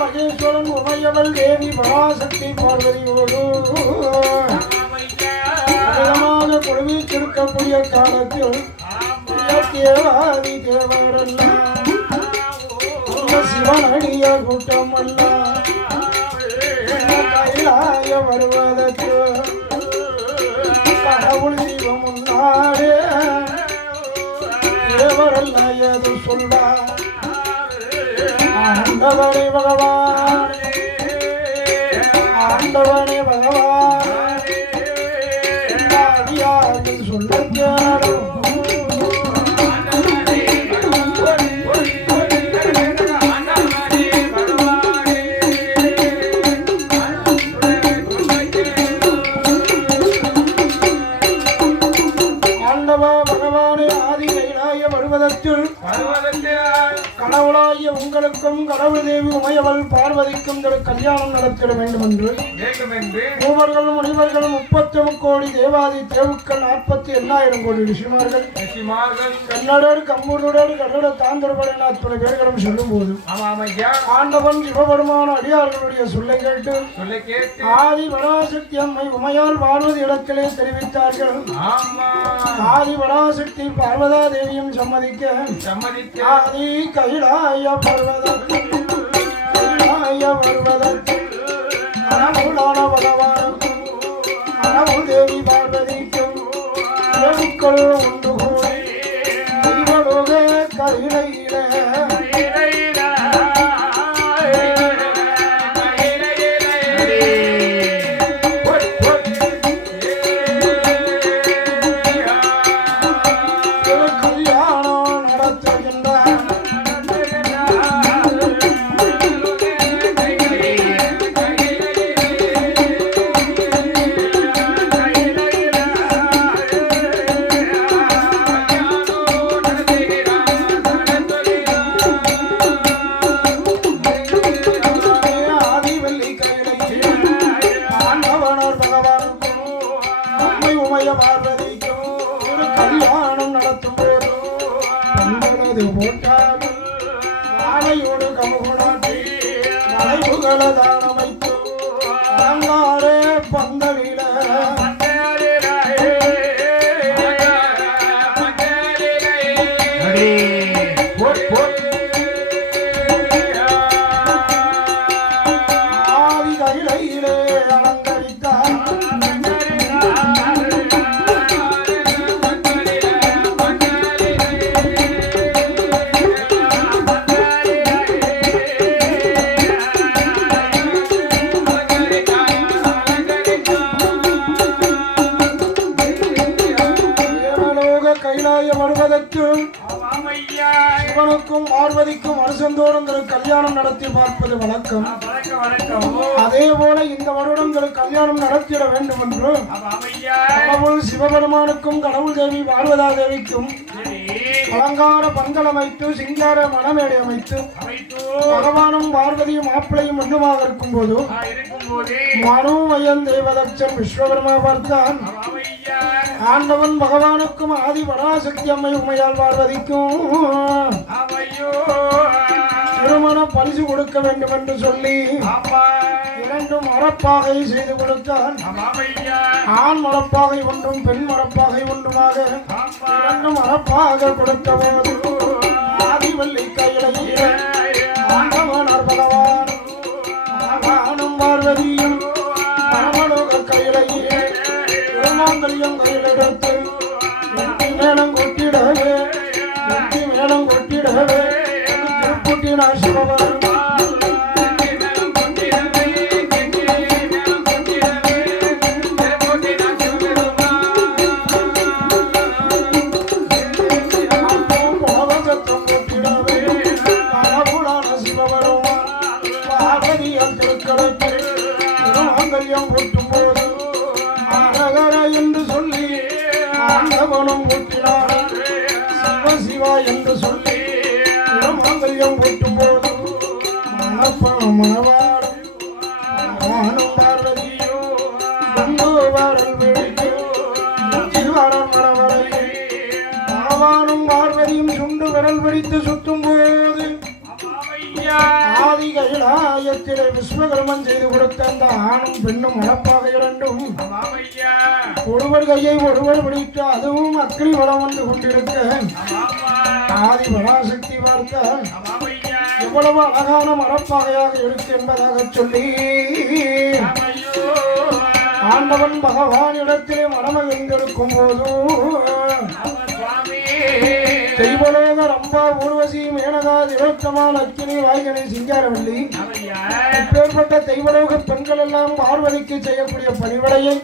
மகேஸ்வரன் உமையவள் தேவி பராசக்தி பார்வதியோடு கொடுவிச்சிருக்கக்கூடிய காலத்தில் தேவாதி தேவரல்ல சிவனடிய கூட்டம் அல்ல கைலாய வருவதற்கு கடவுள் சிவம் முன்னாடே தேவரல்ல எது சொல்வார் ஆண்டவனே பகவான் ஆண்டவனே பகவான் அடியார்கள் சொல்ல கேளும் கடவுளாகிய உங்களுக்கும் கடவுள் தேவி உமையவள் பார்வதிக்கும் கல்யாணம் நடத்திட வேண்டும் என்று மூவர்களும் முனிவர்களும் 30 கோடி தேவாதி தேவுக்கள் 48,000 கோடி ரிஷிமார்கள் கன்னடர் கம்பூரோடு கன்னட தாந்தரபடி அத்தனை பேர்களும் சொல்லும் போது ஆண்டவன் சிவபெருமான அடியார்களுடைய சொல்லை கேட்டு ஆதி பராசக்தி அம்மை உமையால் பார்வதி இடத்திலே தெரிவித்தார்கள். ஆதி பராசக்தி பார்வதா தேவியும் சம்மதிக்க ஆதி கைலாய பர்வதத்தில் கனவுளான பகவானுக்கும் கனவு தேவி பார்வதிக்கும் தேவுக்கள் உண்டு கூடி இவளோக கையில கல்யாணம் நடத்தும் போது பண்புகளது போட்டாலும் மாலையோடு கமுகுடாட்டி மலைவுகள தானமைத்து அலங்காரே பந்தலில ஆதி கையிலே அலங்கரித்தார். சிவனுக்கும் பார்வதிக்கும் வருஷந்தோறும் கல்யாணம் நடத்தி பார்ப்பது வழக்கம். அதே போல இந்த வருடம் கல்யாணம் நடத்திட வேண்டும் என்று கடவுள் சிவபெருமானுக்கும் கடவுள் தேவி பார்வதா தேவிக்கும் அலங்கார பந்தல் அமைத்து சிங்கார மணமேடை அமைத்து பகவானும் பார்வதியும் மாப்பிளையும் ஒன்றுமாக இருக்கும் போது மனுமயன் தேவதச்சன் விஸ்வகர்மா பார்த்தான். ஆண்டவன் பகவானுக்கும் ஆதி பராசக்தி அம்மை உமையால் பார்வதிக்கும் திருமண பரிசு கொடுக்க வேண்டும் என்று சொல்லி இரண்டு மரப்பாகை செய்து கொடுத்தான். ஆண் மரப்பாகை ஒன்றும் பெண் மரப்பாகை ஒன்றுமாக இரண்டு மரப்பாக கொடுத்த போது ஆதிவல்லி கையிலேயே ஆண்டவனார் பகவான் பகவானும் பார்வதியும் பரமலோக கையிலேயே திருமாங்கல்யம் கையிலெடுத்து வெற்றி மேளம் கொட்டிடவே திருப்புட்டினார் சிவபெருமான். என்று சொல்லி ஆண்டவனும் கூட்டினார். சிவசிவா என்று சொல்லி மாங்கல்யம் கூட்டும் போது மணவாடும் பார்வதியோ கொண்டு வரல் விழித்து வரல் மணவரையே பகவானும் பார்வதியும் சுண்டு விரல் பிடித்து சுத்தும் போது ஆதி கைலாயத்திலே விஸ்வகர்மன் செய்து கொடுத்த அந்த ஆணும் பெண்ணும் மணப்பாக இரண்டும் ஒருவர் கையை ஒருவர் பிடித்து அதுவும் அக்னி வளம் வந்து கொண்டிருக்க ஆதி பராசக்தி பார்த்தால் எவ்வளவு அழகான மரப்பாகையாக இருக்கு என்பதாக சொல்லி ஆண்டவன் பகவானிடத்திலே மனமகிழ்ந்திருக்கும் போது தெய்வலோக ரம்பா ஊர்வசி மேனகா திரோத்தமான் அக்கினி வாய்கனை சிங்காரவல்லி இப்பேற்பட்ட தெய்வலோக பெண்கள் எல்லாம் பார்வதிக்கு செய்யக்கூடிய பணிவிடையை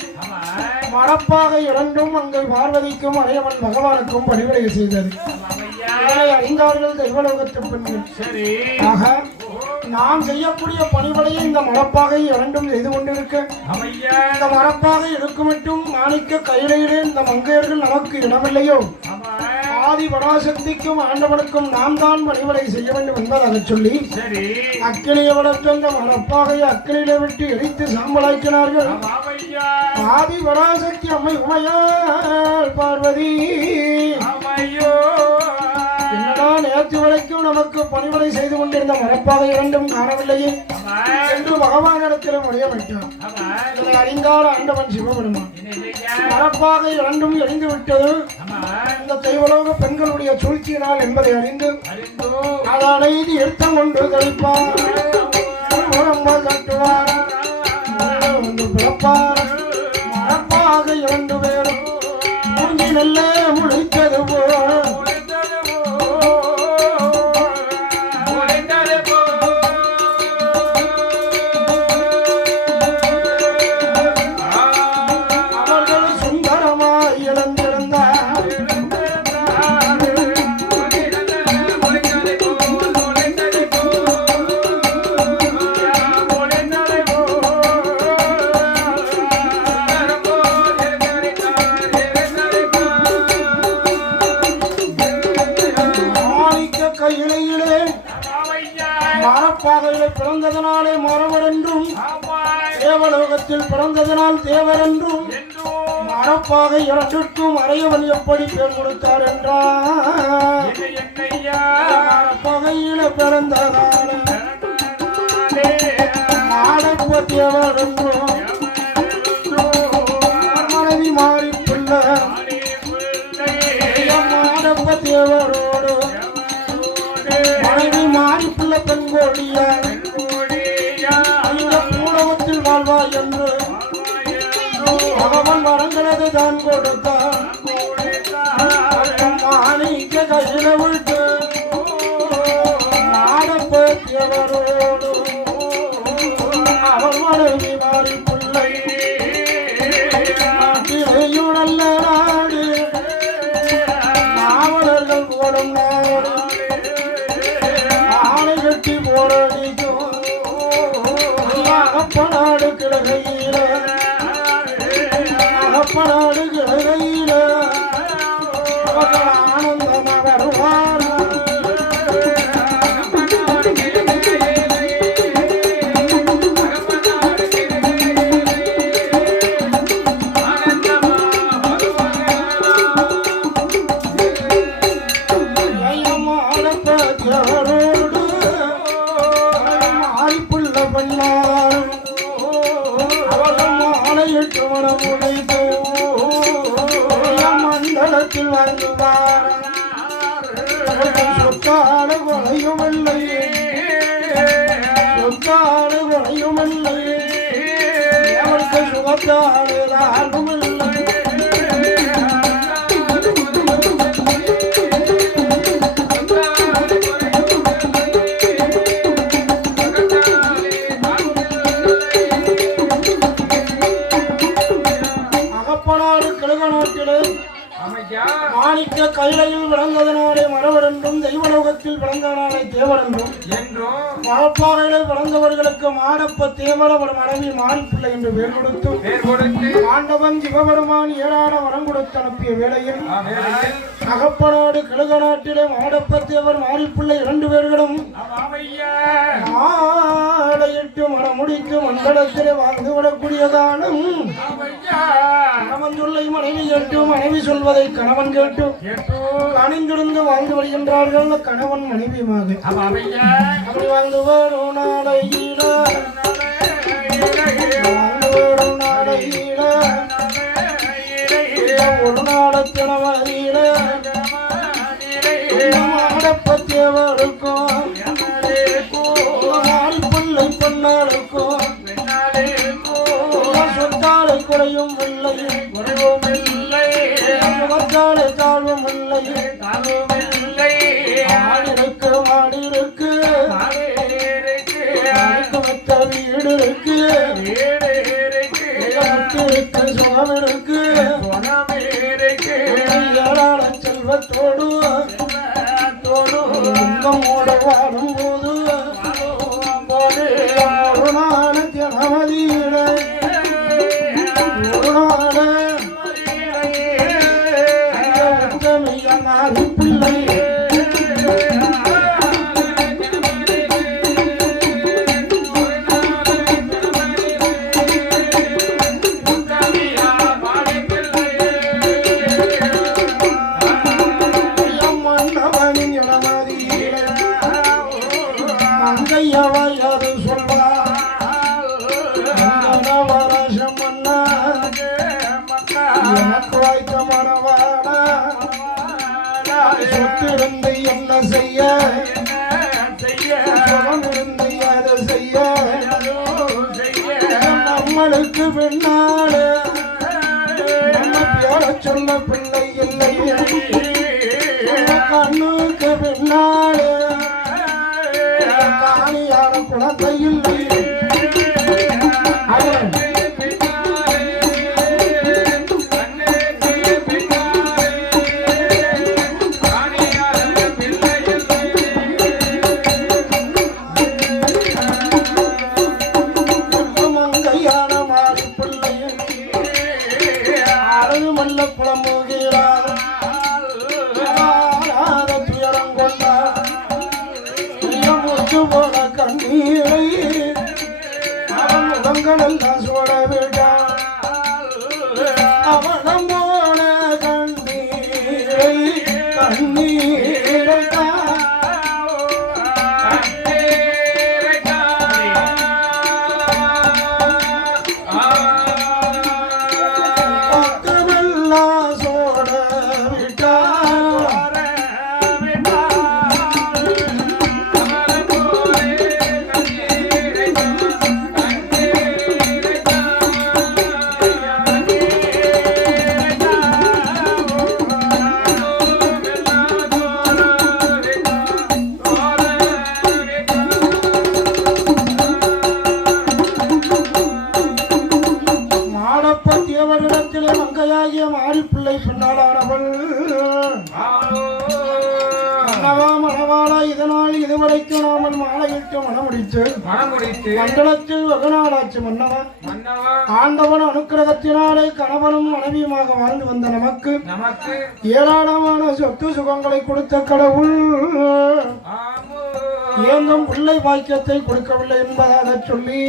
மரப்பாக இரண்டும் அங்கே பார்வதிக்கும் அடையவன் பகவானுக்கும் பணிவிடையை செய்தது. அறிந்தார்கள் தெய்வலோகத்து பெண்கள். ஆக நாம் செய்யக்கூடிய பணிவிடையை இந்த மரப்பாகை இரண்டும் செய்து கொண்டிருக்க இந்த மரப்பாகை எடுக்கும் மட்டும் மாணிக்க கையிலே இந்த மங்கையர்கள் நமக்கு இடமில்லையோ ஆதி பராசக்திக்கும் ஆண்டவனுக்கும் நாம் தான் பணிவிடை செய்ய வேண்டும் என்பதாக சொல்லி அக்கினியை வளர்த்து அந்த மரப்பாகை அக்கினியில விட்டு எரித்து சாம்பலாக்கினார்கள். ஆதி பராசக்தி அம்மை உமையால் பார்வதி என்னடா நேற்று வரைக்கும் நமக்கு பணிவிடை செய்து கொண்டிருந்த மரப்பாகை இரண்டும் காணவில்லையே என்று பகவானிடத்தில் முடியவிட்டான். இதை அறிந்தால் ஆண்டவன் சிவபெருமான் மரப்பாகை இரண்டும் எரிந்து விட்டது இந்த தெய்வலோக பெண்களுடைய சூழ்ச்சியினால் என்பதை அறிந்து அதனை எடுத்தம் கொண்டு கழிப்பார் கட்டுவார் பிறப்பார். மரப்பாக இரண்டு பேரும் மூஞ்சி நல்ல முளைத்தது போல மரப்பாகையிலே பிறந்ததனாலே மரவர் என்றும் தேவலோகத்தில் பிறந்ததனால் தேவர் என்றும் மரப்பாகை இரண்டிற்கும் அறையவன் எப்படி பேர் கொடுத்தார் என்றார். மரப்பாகையிலே பிறந்ததால மாடப்ப தேவர் என்றும் மனைவி மாறி பிள்ளை மாடப்ப தேவரோடு மனைவி மாறி பிள்ளை பெண்கோடிய அந்த பூலகத்தில் வாழ்வா என்று பகவான் வரங்களது தான் கொடுத்தான். மாணிக்க கையில விட்டு மாடப்பேத்தியவரோடு அவர் மனைவி மாறி பிள்ளை நாட்டிலேயும் நல்ல நாடு நாவலர்கள் போடும் நாடு ஆணை கட்டி போரடிக்கும் அகப்பநாடு கிழகையில அகப்பநாடு கிழகையில ஆனந்தம் வருவார் மண்டலத்தில் வாழ்ந்துவார் சொத்தாடு குறையுமில்லை சொத்தாடு குறையுமில்லை அவருக்கு சுகத்தாடு தாழ்வுமில்லை மாணிக்க கைலையில் விளங்கதனாலே மரவரென்றும் தெய்வலோகத்தில் விளங்கதனாலே தேவரென்றும் மரப்பாறையிலே விளங்கவர்களுக்கு மாடப்ப தேவர ஒரு மனைவி மாறிப்பிள்ளை என்று பேர் கொடுத்து ஆண்டவன் சிவபெருமான் ஏராள வரம் கொடுத்து அனுப்பிய வேளையில் அகப்பநாடு கிழக நாட்டிலே மாடப்ப தேவர் மாறிப்பிள்ளை 2 பேர்களும் ஆடையிட்டு மனமுடிக்கு மண்டலத்திலே வாழ்ந்து விடக்கூடிய காலம் கணவன் சொல்லை மனைவி கேட்டு மனைவி சொல்வதை கணவன் கேட்டு கணிந்திருந்து வாழ்ந்து வருகின்றார்கள் கணவன் மனைவியுமாக அப்படி வாழ்ந்து வரும் நாளையில ஒரு நாளத்தினவரியில ஆடப்பத்தியவருக்கும் பிள்ளை பெண்ணாளுக்கும் சொத்தாலை குறையும் இல்லை முகத்தாலை தாழ்வும் இல்லை ஆடிருக்கு மாடிருக்கு மத்த வீடு இருக்கு சுகம் இருக்கு ஏராள செல்வத்தோடு இன்பமோட வாடும் போது ஒரு நாள் தினமதியிட ஒரு நாள் பிள்ளை சொத்திருந்து என்ன செய்ய சுகமிருந்து அதை செய்ய நம்மளுக்கு பின்னாலே நம்ம பேர சொல்ல பிள்ளை இல்லை கண்ணுக்கு பின்னாலே காணியான குழந்தை இல்லை முகங்களெல்லாம் சோட விடா அவனம் போன கண்ணீரை கண்ணீரை பக்கமெல்லாம் சோட விட்டா மணவாளா இதனால் இதுவரைக்கும் நாமல் மாலையிட்டு மணமுடித்து மண்டலத்தில் வெகுநாளாச்சு மன்னவன் ஆண்டவன் அனுக்கிரகத்தினாலே கணவனும் மனைவியுமாக வாழ்ந்து வந்த நமக்கு ஏராளமான சொத்து சுகங்களை கொடுத்த கடவுள் ஏந்தும் பிள்ளை பாக்கியத்தை கொடுக்கவில்லை என்பதாக சொல்லி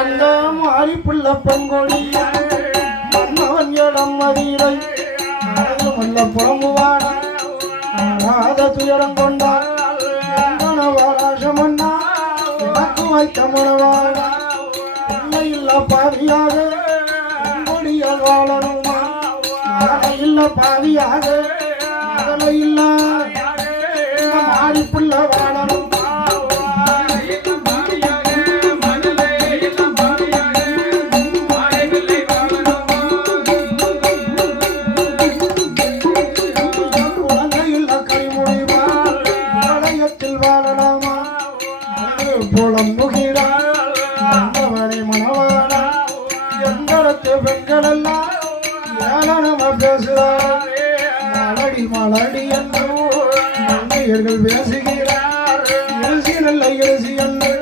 அந்த மாறி புள்ள பெண்கொடி மன்னவன் இடம் மதிரை மல்ல புறம்புவான துயரம் கொண்டார் மன்னவராசமன்னா எனக்கு வைத்த மனவான பிள்ளை இல்ல பாவியாக கொடியால் வாழணுமா இல்ல பாவியாக மகளை இல்ல மாறி புள்ள வாழணும் பெண்களெல்லாம் ஏளனமா பேசுகிறார் மலடி என்று பேசுகிறார் இறுசி நல்ல இறுசி என்று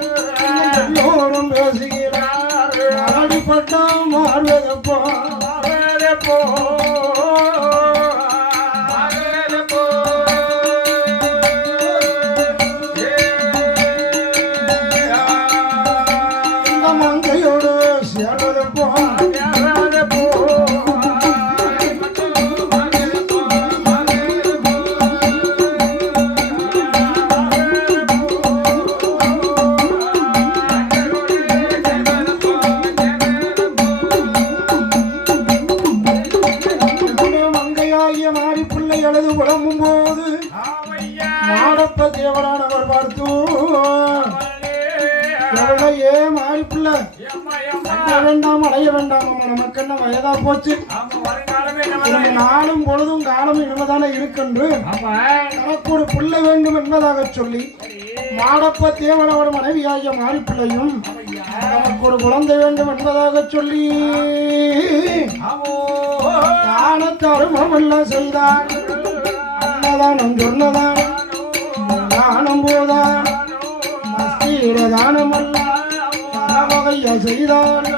எல்லோரும் பேசுகிறார் அடிப்பட்டம் மாறுவதப்போ இந்த மங்கையோடு சேர்வதப்போ புலம்பும் போது மாடப்ப தேவரானவர் பார்த்து ஏ மாறி பிள்ளை வேண்டாம் அடைய வேண்டாம் நமக்கு என்ன வயதா போச்சு நாளும் பொழுதும் காலம் இனிமதான இருக்கென்று தனக்கு ஒரு பிள்ளை வேண்டும் என்பதாக சொல்லி மாடப்ப தேவரவர் மனைவியாகிய மாறி பிள்ளையும் தனக்கு ஒரு குழந்தை வேண்டும் என்பதாக சொல்லி தானத்தருமம் எல்லாம் செய்தார் தானம் சொன்னதானம் போதான் தானம் வகையா செய்தார்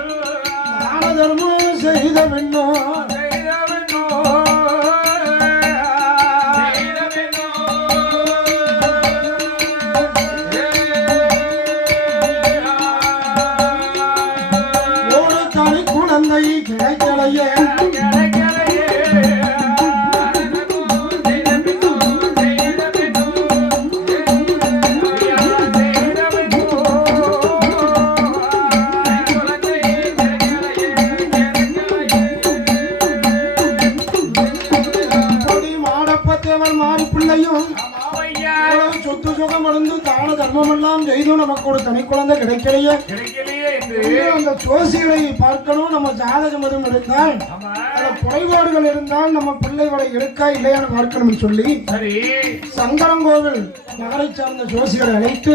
தான தர்மம் செய்த பெண்ணோ ஒரு தனி குழந்தை கிடைக்கலையே சொத்து சுகம் அடைந்து தான தர்மம் எல்லாம் செய்து நமக்கு ஒரு தனி குழந்தை கிடைக்கலையே அந்த ஜோசியரை பார்க்கணும். நம்ம ஜாதகம் எதுவும் இருந்தால் குறைபாடுகள் இருந்தால் நம்ம பிள்ளைகளை இருக்கா இல்லையான்னு பார்க்கணும் சொல்லி சங்கரங்கோவில் நகரை சார்ந்த ஜோசியரை அழைத்து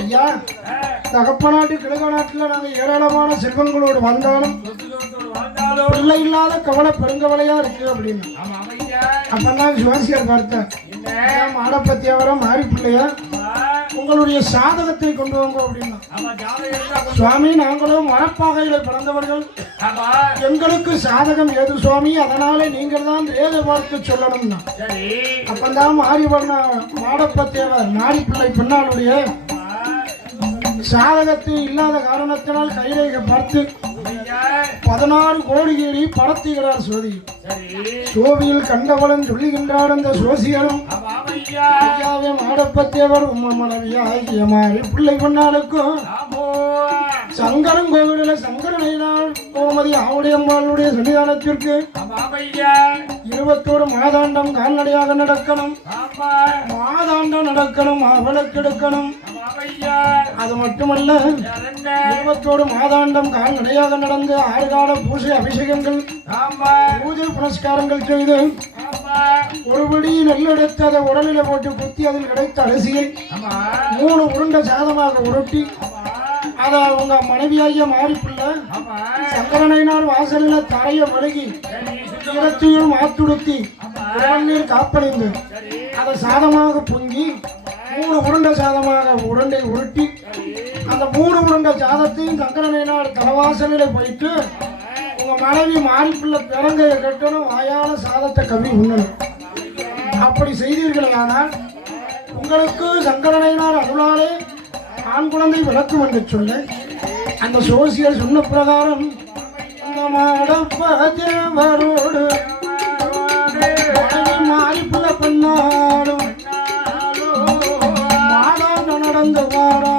ஐயா தகப்ப நாட்டு கிழக்கு நாட்டுல நாங்க ஏராளமான செல்வங்களோடு வந்தாலும் பிள்ளை இல்லாத கவலை பெருங்கவலையா இருக்கு அப்படின்னு அப்பதான் ஜோசியர் பார்த்தேன் மாடப்பத்தியாவரம் மாறி பிள்ளையா உங்களுடைய சாதகத்தை கொண்டு வாங்க அப்படின்னா சுவாமி நாங்களும் மனப்பாகையில பிறந்தவர்கள் எங்களுக்கு சாதகம் ஏது சுவாமி அதனால நீங்கள் தான் வேலை பார்த்து சொல்லணும்னா அப்பந்தான் மாடப்பத்தியாவர் மாறி பிள்ளை பெண்ணாளுடைய சாதகத்தை இல்லாத காரணத்தினால் கைரேகை பார்த்து 16 கோடி ஏறி படத்துகிறார் சோதி சோவியில் கண்டவளன் சொல்லுகின்றார் அந்த சோசியரும் மாடப்பத்தேவர் உம்ம மனைவியாகிய மாறி பிள்ளை பொன்னாளுக்கும் சங்கரன் கோவிலில் சங்கரனையினால் கோமதி ஆவுடையம்மாளுடைய சன்னிதானத்திற்கு 21 மாதாண்டம் கால்நடையாக நடக்கணும் மாதாண்டம் நடக்கணும் அவளுக்கு எடுக்கணும் அது மட்டுமல்ல 21 மாதாண்டம் கால்நடையாக நடந்து 6 கால பூஜை அபிஷேகங்கள் பூஜை புனஸ்காரங்கள் செய்து ஒருபடி நெல்லெடுத்து அதை உடலில போட்டு குத்தி அதில் கிடைத்த அரிசியை 3 உருண்டை சாதமாக உருட்டி அதை அவங்க மனைவியாகிய மாறிப்பிள்ளை சங்கரனையினார் வாசலில் தரைய மழுகி இடத்தையும் மாத்துடுத்தி திருவண்ணீர் காப்பணிந்து அதை சாதமாக பொங்கி 3 உருண்டை சாதமாக உருண்டை உருட்டி அந்த 3 உருண்டை சாதத்தையும் சங்கரனையினால் தலைவாசலில் போயிட்டு உங்க மனைவி மாறிப்புள்ள பிறங்கையை கட்டணும், வாயால சாதத்தை கவி உண்ணணும். அப்படி செய்தீர்களே ஆனால் உங்களுக்கு சங்கரனையினால் அருளாலே ஆண் குழந்தை விளக்கும் என்று சொல்ல அந்த சோசியல் சொன்ன பிரகாரம் தேவரோடு மாறிப்புள்ள பெண்ணாடும் மாடாண்ட நடந்து வாரா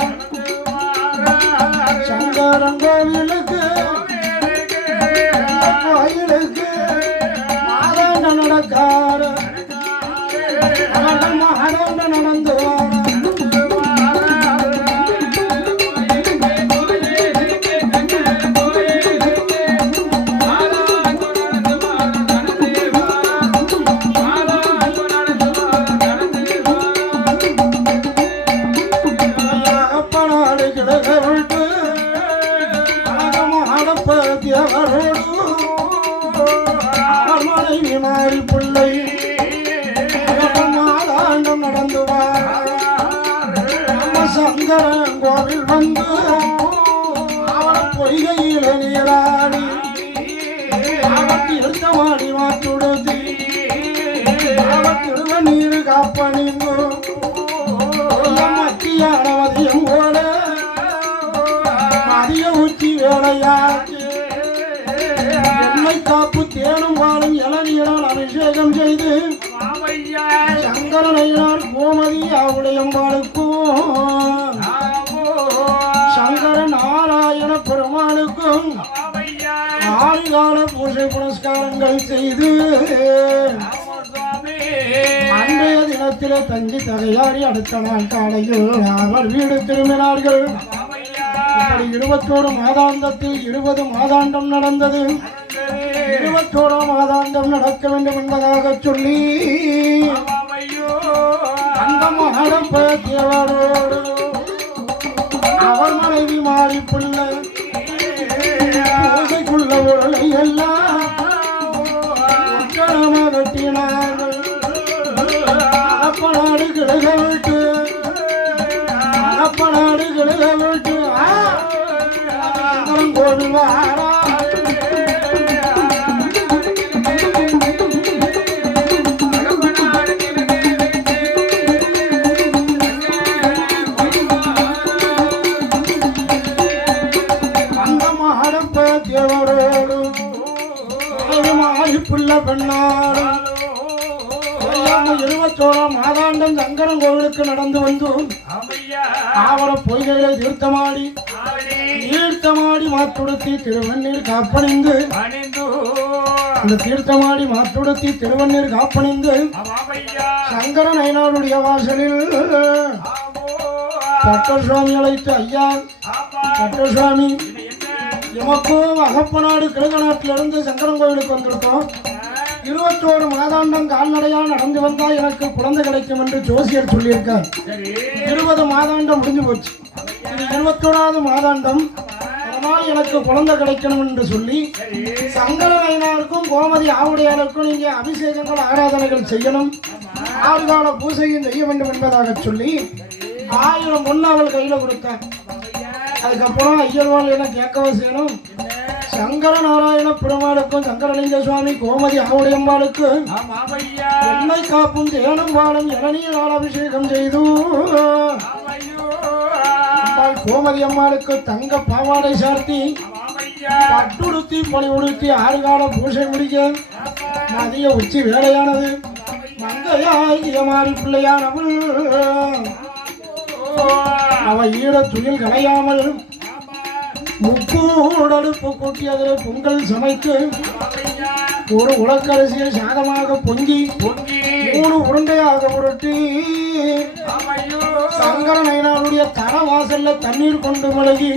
சங்கரங்கோவிலுக்கு கோயிலுக்கு மாடாண்ட நடக்கார மாடாண்ட நடந்து வாரா கோவில் வந்து அவர் பொய்கையில நீராடி அவர் திருத்தமாடி மாற்றுடுத்தி அவர் திருவநீர் காப்பணிந்து மத்தியான மதியம் போல மதிய உச்சி வேலையாக்கி எண்ணெய் காப்பு தேனும் பாலும் இளநீரால் அபிஷேகம் செய்து சங்கரனையார் கோமதி ஆவுடையம்பாளுக்கும் சங்கர நாராயண பெருமாளுக்கும் 6 கால பூஜை புனஸ்காரங்கள் செய்து அன்றைய தினத்திலே தங்கி தகையாடி அடுத்த நாள் காலையில் அவர் வீடு திரும்பினார்கள். இப்படி 21 மாதாந்தத்தில் 20 மாதாண்டம் நடந்தது. 21 மாதாண்டம் நடக்க வேண்டும் என்பதாக சொல்லி அந்த மகடப்பேத்தியவரோடு அவர் மனைவி மாறி பிள்ளை பூசைக்குள்ள உடலை எல்லாம் கட்டினார்கள். அப்பநாடு கிழக விட்டு அப்பநாடு கிழக விட்டு கோவில் வாரா மாறிப்புள்ள பெண்ணாடு 21 மாதாண்டம் சங்கரன் கோவிலுக்கு நடந்து வந்து ஆவர பொய்கைகளை தீர்த்தமாடி மாத்துடுத்தி திருவண்ணீர் காப்பணிந்து அந்த தீர்த்தமாடி மாத்துடுத்தி திருவண்ணீர் காப்பணிந்து சங்கரன் ஐநாடுடைய வாசலில் பட்டசுவாமி அழைத்து, ஐயா பட்டசுவாமி, எமக்கும் அகப்பநாடு கிழக்கு நாட்டிலிருந்து சங்கரன் கோவிலுக்கு வந்திருக்கோம். 21 மாதாண்டம் கால்நடையா நடந்து வந்தா எனக்கு குழந்தை கிடைக்கும் என்று ஜோசியர் சொல்லியிருக்கார். 20 மாதாண்டம் முடிஞ்சு போச்சு, இது 21வது மாதாண்டம், அதனால் எனக்கு குழந்தை கிடைக்கணும் என்று சொல்லி சங்கரன் ஐயனாருக்கும் கோமதி ஆவுடையாருக்கும் நீங்க அபிஷேகங்கள் ஆராதனைகள் செய்யணும், 6 கால பூசையும் செய்ய வேண்டும் என்பதாக சொல்லி 1000 பொண்ணு அவள் கையில கொடுத்தார். அதுக்கப்புறம் ஐயர்வாள் என கேட்கவா செய்யணும், சங்கர நாராயண பெருமாளுக்கும் சங்கரலிங்க சுவாமி கோமதி ஆவுடையம்பாளுக்கு எண்ணெய் காப்பும் தேனும் பாலும் இளநீரால் அபிஷேகம் செய்து கோமதி அம்மாளுக்கு தங்க பாவாடை சார்த்தி பட்டுடுத்தி பணி உடுத்தி 6 கால பூசை முடிக்க மதிய உச்சி வேலையானது. மங்கையாகிய மாறி பிள்ளையானவள் அவ ஈட துயில் களையாமல் முக்கூடடுப்பு கூட்டி அதில் பொங்கல் சமைத்து ஒரு உலக்கரிசியை சாதமாக பொங்கி 3 உருண்டையாக உருட்டி சங்கரன் ஐயனாருடைய தர வாசல்ல தண்ணீர் கொண்டு மழகி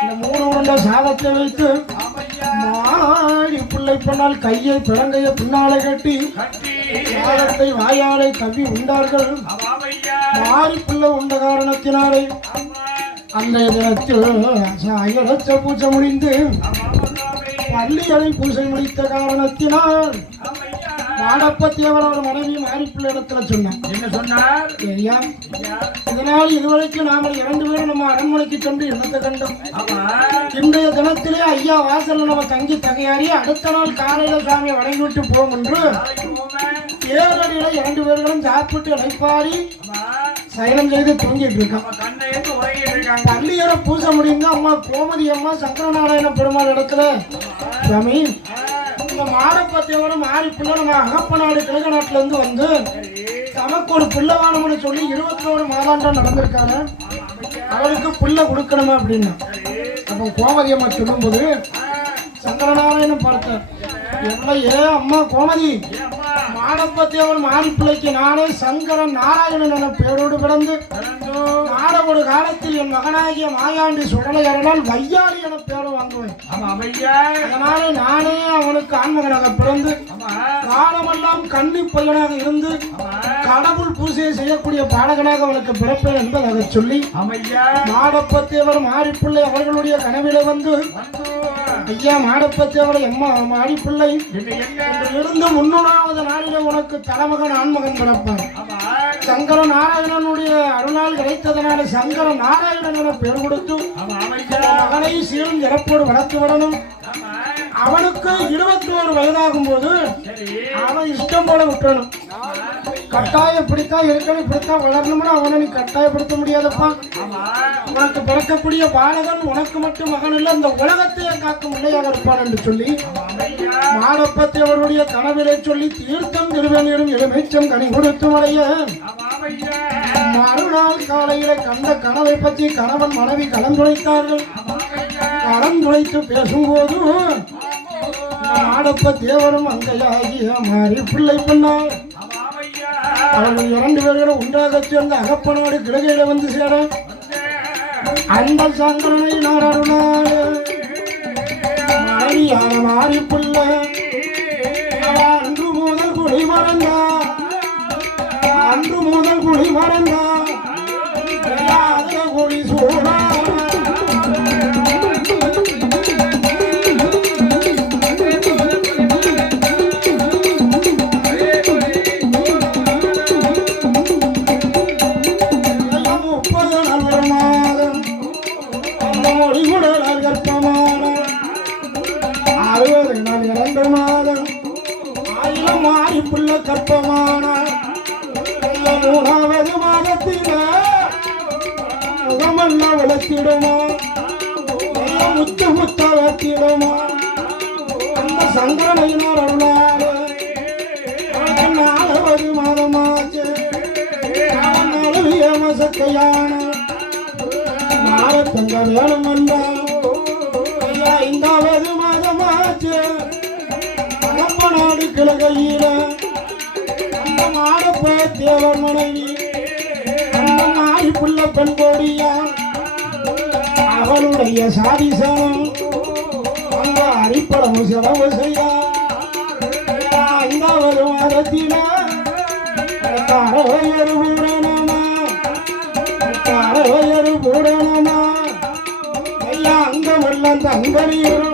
இந்த 3 உருண்டை சாதத்தை வைத்து மாடி பிள்ளை பண்ணால் கையை பிறங்கையை பின்னாலே கட்டி சாதத்தை வாயாலை கவ்வி உண்டார்கள். மாறி பிள்ளை உண்ட காரணத்தினாலே அன்றைய தினத்தில் அயலச்ச பூஜை முடிந்து பள்ளிகளை பூஜை முடித்த காரணத்தினால் மாடப்பத்தியவர் அவர் மனைவி மாரிப்புள்ள இடத்துல சொன்னார். என்ன சொன்னார்? ஐயா, இதனால் இதுவரைக்கும் நாம 2 பேரும் நம்ம அரண்மனைக்கு சென்று என்னத்தை கண்டோம். இன்றைய தினத்திலே ஐயா வாசல்ல நம்ம தங்கி தகையாடி அடுத்த நாள் காலையில சாமியை வணங்கி விட்டு போகும் என்று தேவரடியில 2 பேர்களும் சாப்பிட்டு இழைப்பாடி சயனம் செய்து தூங்கிட்டு இருக்கான். பள்ளியரை பூச முடியுங்க. அம்மா கோமதி அம்மா சங்கரநாராயண பெருமாள் இடத்துல சாமி இந்த மாடப்பத்தியோட மாரிப்புள்ள நம்ம அகப்பநாடு கிழக்கு நாட்டுல இருந்து வந்து தமக்கு ஒரு பிள்ளை வேணும்னு சொல்லி 21 மாதாண்டா நடந்திருக்காங்க. அவருக்கு பிள்ளை கொடுக்கணுமா அப்படின்னு அப்போ கோமதி அம்மா சொல்லும் போது சங்கரநாராயணன் பார்த்தார். ஏன் அம்மா கோமதி, மாடப்பத்தியவர் மாரிப்பிள்ளைக்கு நானே சங்கர நாராயணன் என பேரோடு பிறந்து நாடகொரு காலத்தில் என் மகனாகிய மாயாண்டி சுடலை அருளால் வையாளி என பேரும் வாங்குவேன். அதனாலே நானே அவனுக்கு ஆண்மகனாக பிறந்து காலமெல்லாம் கன்னி பையனாக இருந்து கடவுள் பூஜையை செய்யக்கூடிய பாடகனாக அவனுக்கு பிறப்பேன் என்பதாக சொல்லி மாடப்பத்தியவர் மாரிப்பிள்ளை அவர்களுடைய கனவிலே வந்து ஐயா மாடப்பத்தியவரை அம்மா மாரிப்பிள்ளை இருந்து 300வது நாளிலே உனக்கு தலைமகன் ஆண்மகன் பிறப்பான். சங்கர நாராயணனுடைய அருளால் கிடைத்ததனால சங்கர நாராயணன் என பெயர் கொடுத்து மகனை சீரும் சிறப்போடு வளர்த்து வரணும். அவனுக்கு 21 வயதாகும் போது அவன் இஷ்டம் போல விட்டணும். கட்டாயம் இப்படித்தான் இருக்கணும், இப்படித்தான் வளரணும்னு அவனை நீ கட்டாயப்படுத்த முடியாதப்பா. உனக்கு பிறக்கக்கூடிய பாலகன் உனக்கு மட்டும் மகன் இல்லை, இந்த உலகத்தையே காக்கும் பிள்ளையாக இருப்பான் என்று சொல்லி மாடப்பத்தை அவருடைய கனவிலே சொல்லி தீர்த்தம் திருவேணியிலும் எலுமிச்சம் கனி கொடுத்து வரைய மறுநாள் காலையில கண்ட கனவை பற்றி கணவன் மனைவி கலந்துரைத்தார்கள். கலந்துரைத்து பேசும்போது மாடப்ப தேவரும் அங்கையாகிய மாறி பிள்ளை பண்ணார். அவர்கள் 2 பேர்களும் உண்டாக சேர்ந்த அகப்பநாடு கிழக்கையில வந்து சேர அந்த சங்கரனை நாராயணார் மனைவியான மாறி பிள்ளை அன்று முதல் குடி மறந்தார். அன்று முதல் குடி மறந்தார் குடி சூழ மாரிப்புள்ள கற்பமான 3வது மாதத்தில முகமல்ல விளக்கிடுமா முத்து முத்த வத்திடுமா அந்த சங்கரனையினர் அருளாறு 4வது மாதமாச்சு. 4 மசக்கையான மாறத்தங்க வேணும் வந்தால் 5வது மாதமாச்சு. அகப்பநாடு கிழக்கையில அந்த மாடப்ப தேவர் மனைவி அந்த மாரிப்புள்ள பெண் கோடியா அவளுடைய சாதிசனம் அந்த அரிப்படம் செலவு செய்ய 5வது மாதத்தில அறவையறு பூரணமா அறவையறு பூரணமா ஐயா அங்கமெல்லாம் தங்கனியும்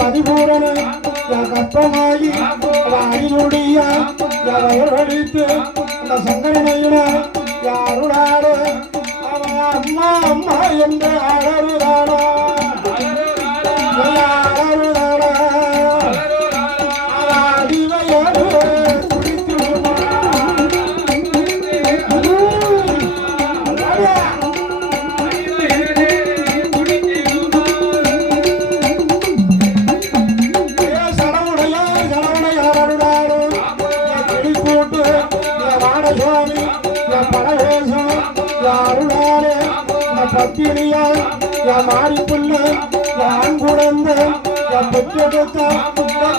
பதிபூரண கற்பமாகி அறிவுடைய வயல்வழித்து அந்த சங்கரனையின யாருடாடு அம்மா அம்மா என்று அழறுதாடா அழறுதாடா அறிவைய சுவாமி பரவேசம் அருளாலே பத்திரியா மாறிப்புள்ள ஆண் குழந்தை பெற்றெடுத்த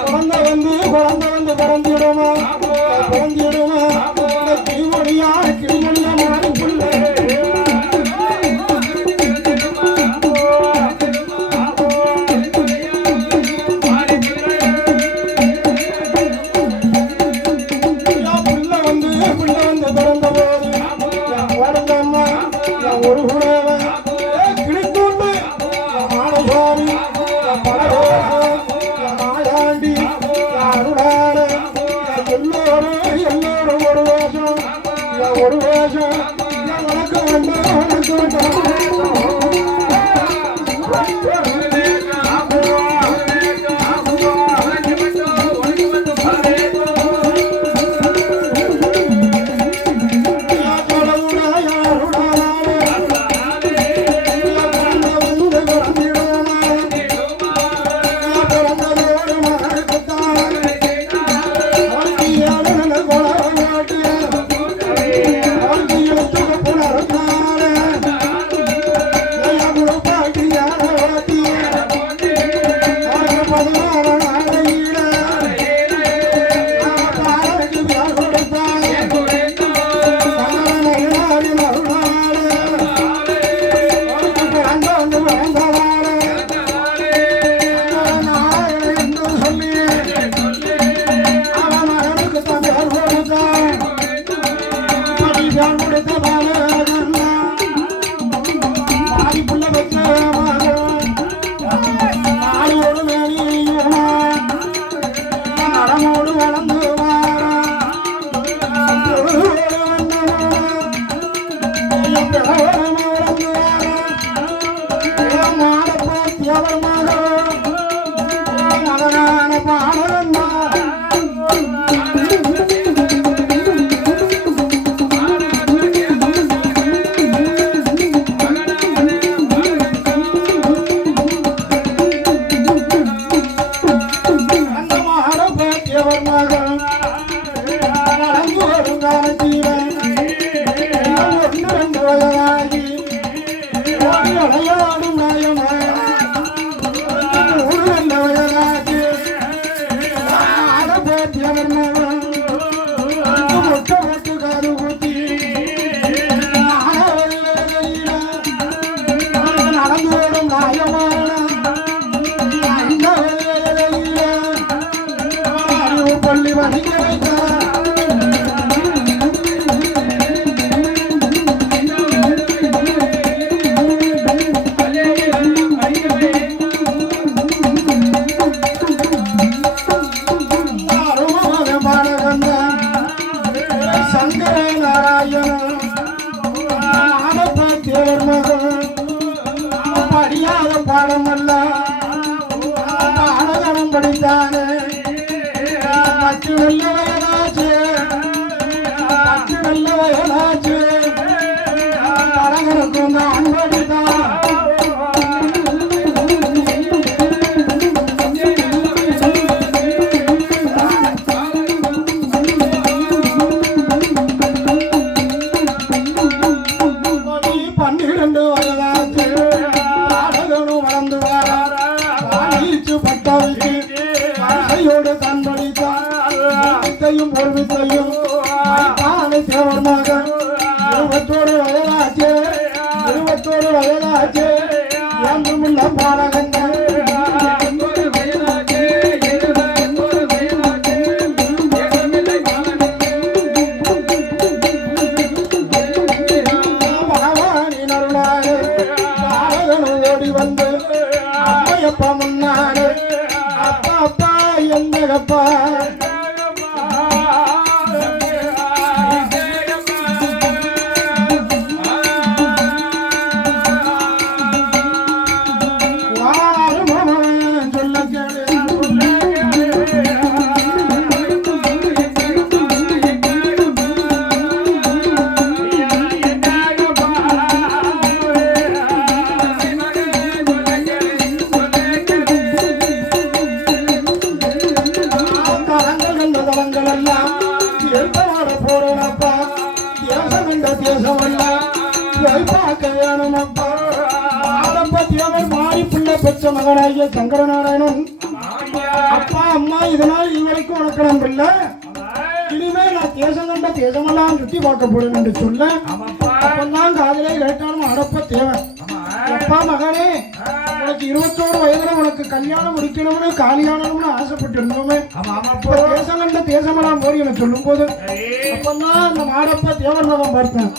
குழந்தை வந்து பிறந்திடுமா கிளிமொழியா மாறிப்புள்ள ஒரு கிழித்தூண்டு மாணவாரி மாயாண்டி அருளான எல்லோரும் ஒரு வேஷம் உனக்கு வந்து பாடமல்ல பாடகணம் படித்தானே மற்ற நல்ல வயலாச்சு படகனுக்கும் தான் படித்தான் தேவர் மகன் 21 வயதாச்சு என்றுமுள்ள பாடகன் ஓடி வந்து அம்மையப்பா முன்னாடு அப்பா அப்பா என்னப்பா போறப்பா கண்ட தேசமெல்லாம் பார்க்க வேணும் அப்பா. மாடப்ப தேவர் மாறி பிள்ளை பெற்ற மகனாகிய சங்கரநாராயணன் அப்பா அம்மா இதனால் இதுவரைக்கும் உனக்கு நான் பிள்ளை, இனிமே நான் தேசம் கண்ட தேசமெல்லாம் சுத்தி பார்க்க போறேன் என்று சொல்ல அப்பெல்லாம் காதலே கேட்டாலும் அடப்ப தேவை. அப்பா மகனே, உனக்கு 21 வயதுல உனக்கு கல்யாணம் முடிக்கணும்னு காலியானம்னு ஆசைப்பட்டு இருந்தோமே. தேசம் கண்ட தேசமெல்லாம் போய் எனக்கு சொல்லும் போது அப்பெல்லாம் அந்த மாடப்ப தேவர் மகன் பார்த்தேன்.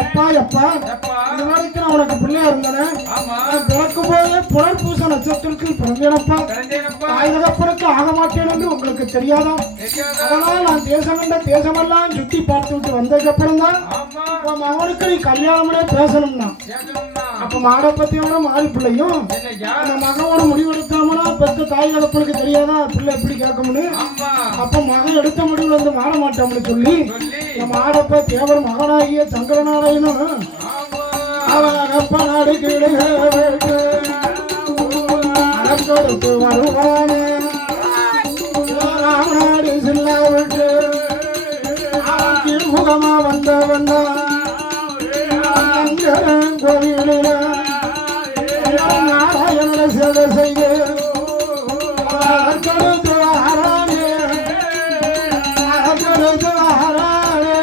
எப்பா எப்பா இது வரைக்கும் நான் உனக்கு பிள்ளையா இருந்தேன். பிறக்கும் போதே புனர்பூச நட்சத்திரத்தில் பிறந்தேனப்பா. தாயகப்பனுக்கு ஆக மாட்டேன் என்று உங்களுக்கு தெரியாதா? அதனால் நான் தேசம் கண்ட தேசமெல்லாம் சுத்தி பார்த்து விட்டு வந்ததுக்கு அப்புறம் தான் உன் மகனுக்கு நீ கல்யாணம்னே பேசணும்னா. அப்ப மாடப்பத்தியோட மாறி பிள்ளையும் அந்த மகனோட முடிவெடுக்காமனா பெற்ற தாய் தகப்பனுக்கு தெரியாதா பிள்ளை எப்படி கேட்கணும்னு. அப்ப மகன் எடுத்த முடிவு வந்து மாற மாட்டோம்னு சொல்லி நம்ம மாடப்ப தேவர் மகனாகிய சங்கரநாராயணன் அவனப்ப நாடு கீழே அனக்கொடுத்து வருவானே ராமநாடு சில்லா விட்டு முகமா வந்த வந்தா கோவிலில் நாராயண சேவை செய்து கொடுத்து ஆரானே கொடுத்து ஆரானே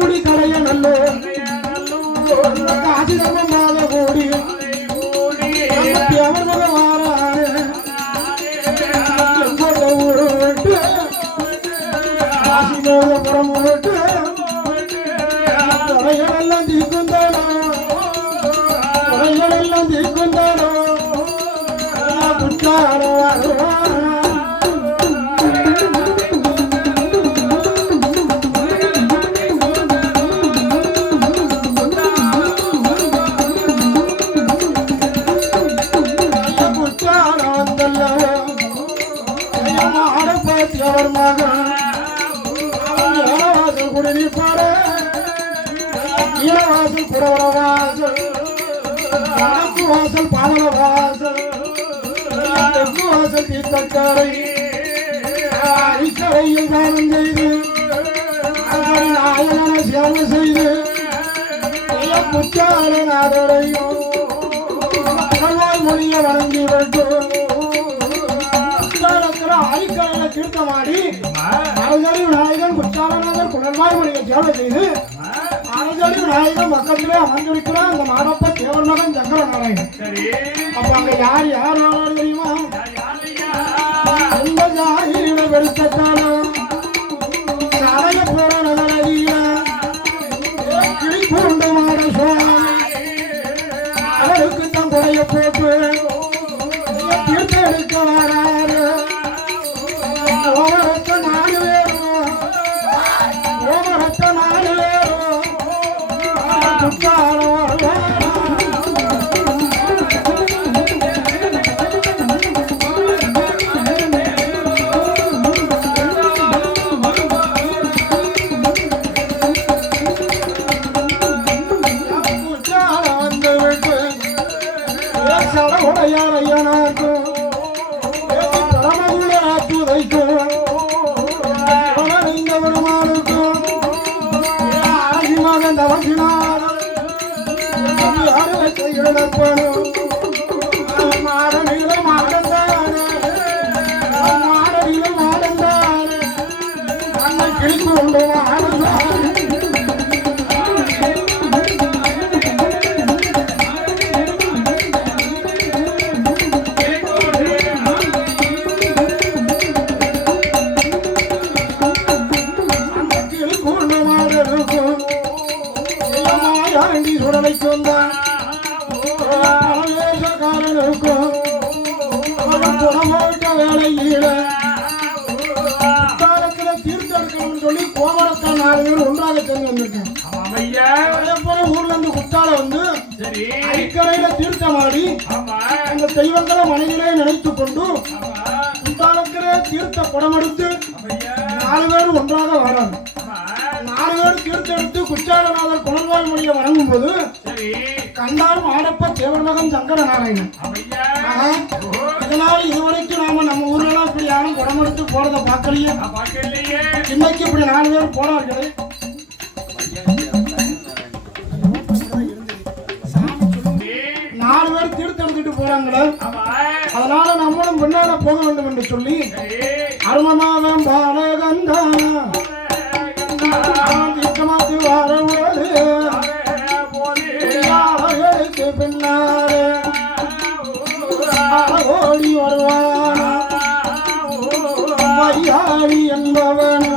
முடி கடைய நல்ல ஆசிரமமாக கூடி அவர் வாரானே ஊரு விட்டு ஆசிரமபுரம் விட்டு குறைகளெல்லாம் தீக்குந்தானோ குறைகளெல்லாம் தீக்குந்தானோ குற்றாரோ அவர் மகன் வாசல் குடிப்பாரு ஈரவாசல் குடவர வாசல் வடக்கு வாசல் பாதல வாசல் தெற்கு வாசல் தீர்த்தக்கரை இக்கரையில் தானம் செய்து நாயன சேவை செய்து புச்சார நாடரையும் மொழியை வழங்கி வேண்டும் ஆய்கரையில தீர்த்தமாடி அரசடி விநாயகன் குற்றாலநாதர் குணர்வாய் மொழியை சேவை செய்து அரசடி விநாயகன் பக்கத்திலே அமர்ந்திருக்கிறார் அந்த மாடப்ப தேவர் மகன் சங்கரநாராயணன். அப்ப அங்க யார் யார் வேணாலும் தெரியுமா? எந்த ஜாதியில வெறுத்தாலும் சடைய போற நகரில கிழிப்புண்டு மாட சுவாமி அவருக்கு தன் குறைய போட்டு தீர்த்தம் எடுக்க வராரு. ஓமரத்த நாடு வேறும் ஓமரத்த நாடு வேறும் குற்றாலம் வந்து விட்டு சடகுடையார் ஐயனாக்கும் சொல்லி கோமரத்தான் 4 பேர் ஒன்றாக சேர்ந்து வந்திருக்கேன். ஊர்ல இருந்து குத்தால வந்து அடிக்கரையில தீர்த்தமாடி அந்த தெய்வங்களை மனதிலே நினைத்துக் கொண்டு குண்டாலத்திலே தீர்த்த குடம் எடுத்து 4 பேர் ஒன்றாக வராங்க. 4 பேர் தீர்த்தம் எடுத்து குச்சாலநாதர் குணர்வாய் மொழியை வணங்கும் போது கண்டாலும் ஆடப்ப தேவர் மகன் சங்கர நாராயணன். இதனால் இதுவரைக்கும் நாம நம்ம ஊர்ல இப்படி யாரும் குடம் எடுத்து போறதை பார்க்கலையே. இன்னைக்கு இப்படி 4 பேர் போனார்களே. 4 பேர் தீர்த்தம் எடுத்துட்டு போறாங்களே. அதனால நம்மளும் பின்னால போக வேண்டும் என்று சொல்லி அருமநாதம் பாலகந்தான தீர்த்தமாத்தி வாரவோடு பின்னாலே ஓடி வருவான மையாடி என்பவன்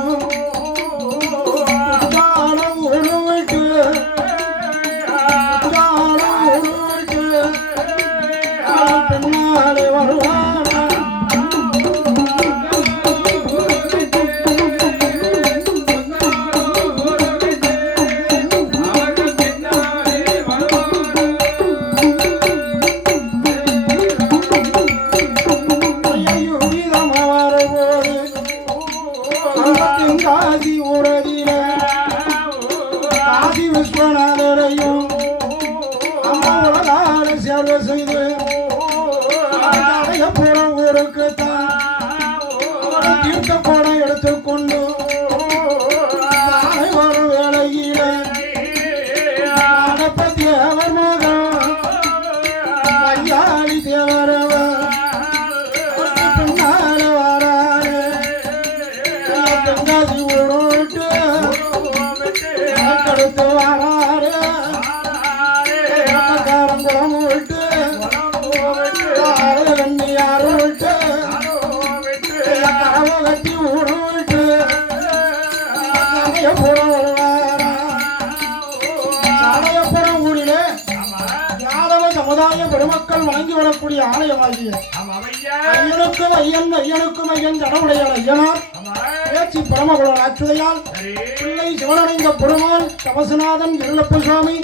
பின்னாலே வருவான. காசி ஊரதில காசி விஸ்வநாதரையும் அம்மாவோட சேர்வை செய்து அடையப்புறம் ஊருக்கு தான் தீர்த்த கோடை எடுத்துக்கொண்டு வரும் வேலையில அடப்ப தேவர் மகன் ஐயாளி தேவரவர் பின்னால வராரு. தென்காசி ஊரோட்டு அடுத்து வராரு. காரங்குளம் விட்டு வெண்ணியாறு விட்டு கரவை கட்டி ஊரு விட்டு சமயபுரம் வருவாரா. சமயபுரம் ஊரிலே யாதவ சமுதாய பெருமக்கள் வணங்கி வரக்கூடிய ஆலயமாகிய ஐயனுக்கும் ஐயன் ஐயனுக்கும் ஐயன் கடவுடைய ஐயனார் பேச்சு பரமகுல ஆச்சுதையால் பிள்ளை சிவனடைந்த பெருமாள் தபசுநாதன் இருளப்ப சுவாமி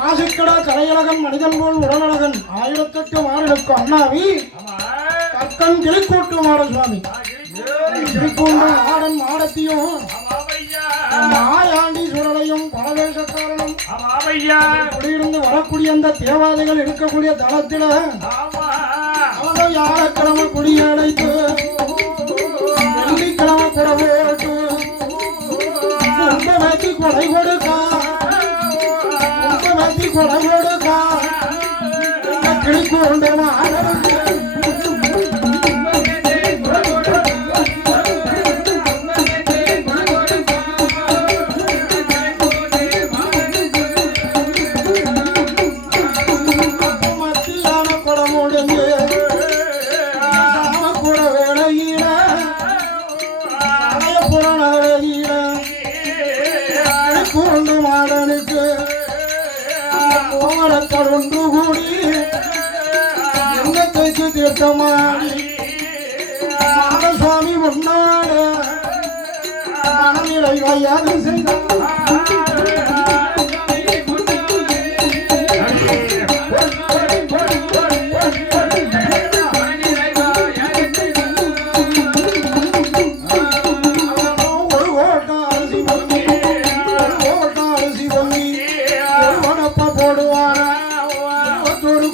மாசுக்கடா கலையழகன் மனிதன் போல் உடலழகன் 1008 மாறனுக்கு அண்ணாவி கற்கன் கிளிக்கூட்டு மாட சுவாமி கிளிக்கூண்டு மாடன் மாடத்தையும் மாயாண்டி சுரலையும் பரவேசக்காரனும் குடியிருந்து வரக்கூடிய அந்த தேவாதைகள் இருக்கக்கூடிய தளத்தில அவனை யாழக்கிழமை குடியடைத்து வெள்ளிக்கிழமை கூட போட்டு வைத்து கொடை கொடுக்கா வைத்து கொடை கொடுக்கா கிளிக்கூண்டு மாடனுக்கு மாடனுக்கு கோமரத்தர் ஒன்று கூடி எண்ணத்தைக்கு தீர்த்தமாடி மாடசுவாமி முன்னாடு மனநிலை வையாது செய்தார்.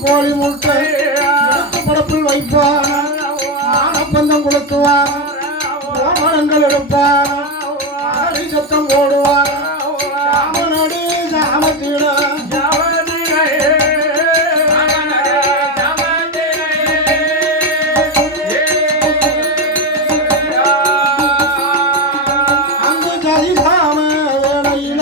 கோழி முட்டை படப்பில் வைப்பார். ஆனப்பந்தம் கொளுத்துவார். கோமரங்கள் எடுப்பார். சத்தம் போடுவார். ராமனடி சாமத்திட அங்கு ஜதிசாம வேளையில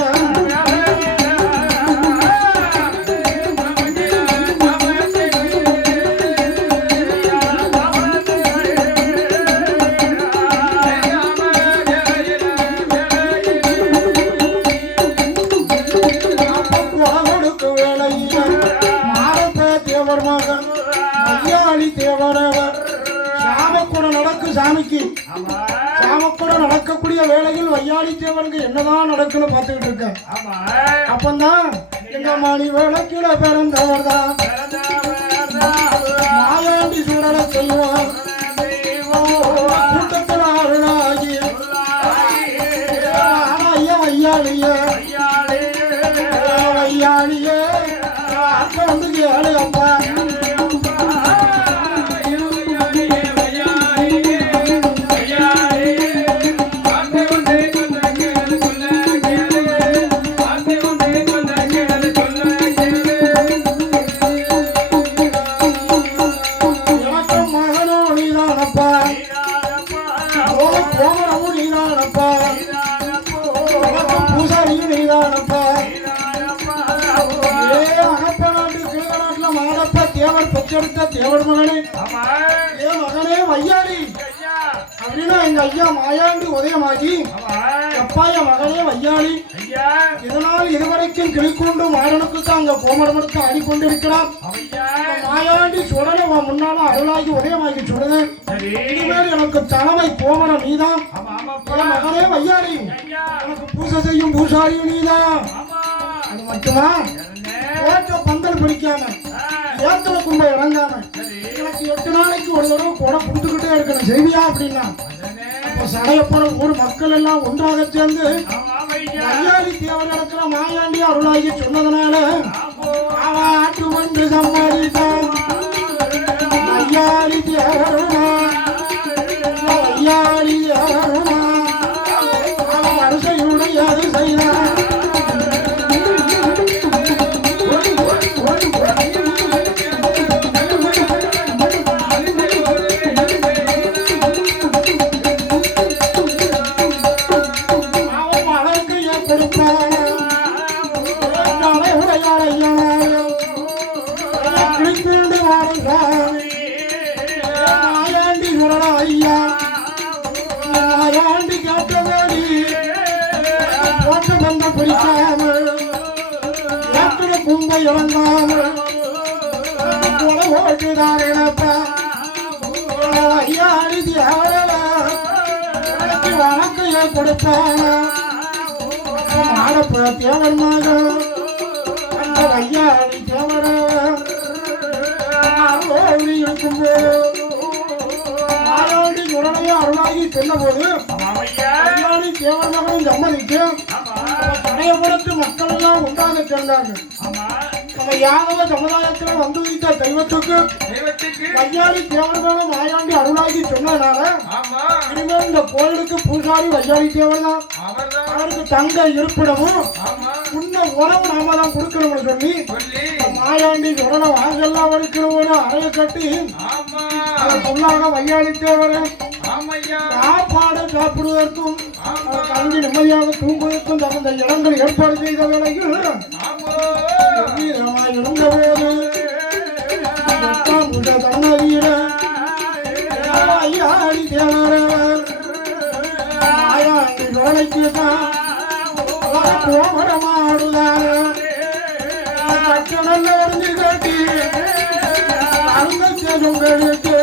தேவர் மகன் ஐயாளி தேவரவர் சாமக்கூட நடக்கு சாமிக்கு சாமக்கூட நடக்கக்கூடிய வேளையில் வையாளி தேவருக்கு என்னதான் நடக்குன்னு பார்த்துக்கிட்டு இருக்கேன். அப்பந்தான் எங்க மணி விளக்கில பிறந்தவர் தான் கோமரமும் நீதானப்பா பூசாரியும் நீதானப்பா அகப்ப நாட்டு கிழக்க நாட்டுல மாடப்ப தேவர் பெற்றெடுத்த தேவர் மகனே ஏ மகனே வையாடி அப்படின்னா எங்க ஐயா மாயாண்டி உதயமாகி அப்பாய மகனே வையாளி இதனால் இதுவரைக்கும் கிளிக்கொண்டு மாடனுக்கு தான் அங்க கோமரமடுத்து ஆடிக்கொண்டிருக்கிறான் மாயாண்டி சுடலை முன்னால அருளாகி உதயமாகி சுடுது இனிமேல் எனக்கு தலைமை கோமரம் நீதான் மகனே வையாளி எனக்கு பூசை செய்யும் பூசாரியும் நீதான் அது மட்டுமா ஓட்ட பந்தல் பிடிக்காம ஏத்தல கும்ப இறங்காம எனக்கு 8 நாளைக்கு ஒரு தடவை கூட கொடுத்துக்கிட்டே இருக்கணும் செய்வியா அப்படின்னா அப்ப சடையப்புறம் ஊர் மக்கள் எல்லாம் ஒன்றாக சேர்ந்து வையாளி தேவர் நடக்கிற மாயாண்டி அருளாகி சொன்னதுனால அவன் ஆட்டு வந்து சம்பாதித்தான் வையாளி தேவருமா வையாளி தேவருமா அவன் வரிசையுடைய அது செய்தான் கும்பை இறங்காமல் ஓட்டுதாரப்பா ஐயாடி வணக்கைய கொடுப்பான மாடப்ப தேவர் மகன் அந்த ஐயாடி தேவர இருக்கும்போது மாயாண்டி உடனே அருளாகி செல்லபோது ஐயாடி தேவர் மகனும் சம்மதிக்கு கடையபுரத்து மக்கள் எல்லாம் ஒன்றாக சேர்ந்தார்கள் நம்ம யாதவ சமுதாயத்துல வந்து வைத்த தெய்வத்துக்கு வையாளி தேவர்தான மாயாண்டி அருளாகி சொன்னதுனால இனிமேல் இந்த கோயிலுக்கு பூசாரி வையாளி தேவர் தான் அவருக்கு தங்க இருப்பிடமும் உன்ன உணவு நாம தான் கொடுக்கணும்னு சொல்லி மாயாண்டி உடனே வாங்கெல்லாம் இருக்கிற ஒரு அறையை கட்டி சொல்லாக வையாளி தேவர் சாப்பாடு சாப்பிடுவதற்கும் தங்கி நிம்மதியாக தூங்குவதற்கும் தகுந்த இடங்கள் ஏற்பாடு செய்த வேளையில் இருந்தபோது தன்னறியிட ஐயாடி தேவர் மாயாண்டி வேலைக்கு தான் கோமரமாடுதான கட்டணம் அறிஞ்சு கட்டி அருங்கச்செடுத்து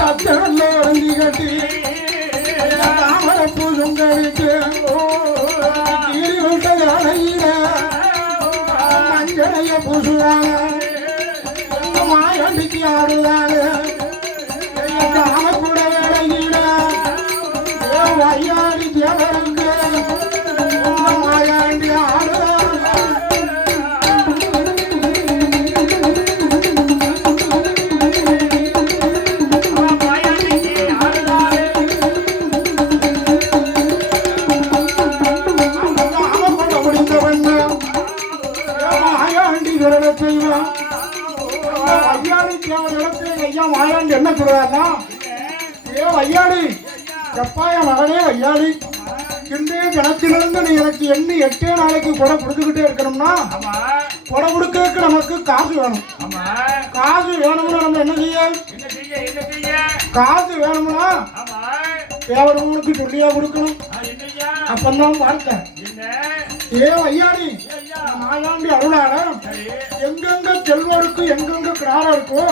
கட்டணம் அறிஞ்சு கட்டி தாமரப்பூ சுங்கடித்து கீழ் அலையிட மஞ்சளைய பூசுவாங்க மாயாண்டிக்கு ஆடுவாங்க கூட வேலையிட வையாடி தேவருக்கு மாயாண்டி ஆடுவாங்க மாயாண்டி என்ன சொல்றாருன்னா வையாடி செப்பாய மகனே வையாடி இன்றைய தினத்திலிருந்து நீ எனக்கு எண்ணி 8 நாளைக்கு கொடை கொடுத்துக்கிட்டே இருக்கணும்னா கொடை கொடுக்க நமக்கு காசு வேணும் காசு வேணும்னா நம்ம என்ன செய்ய காசு வேணும்னா தேவரவனுக்கு சொல்லியா கொடுக்கணும் அப்பந்தான் வார்த்தை வையாடி மாயாண்டி அருளாட எங்கெங்க செல்வருக்கு எங்கெங்க கிராரம் இருக்கோ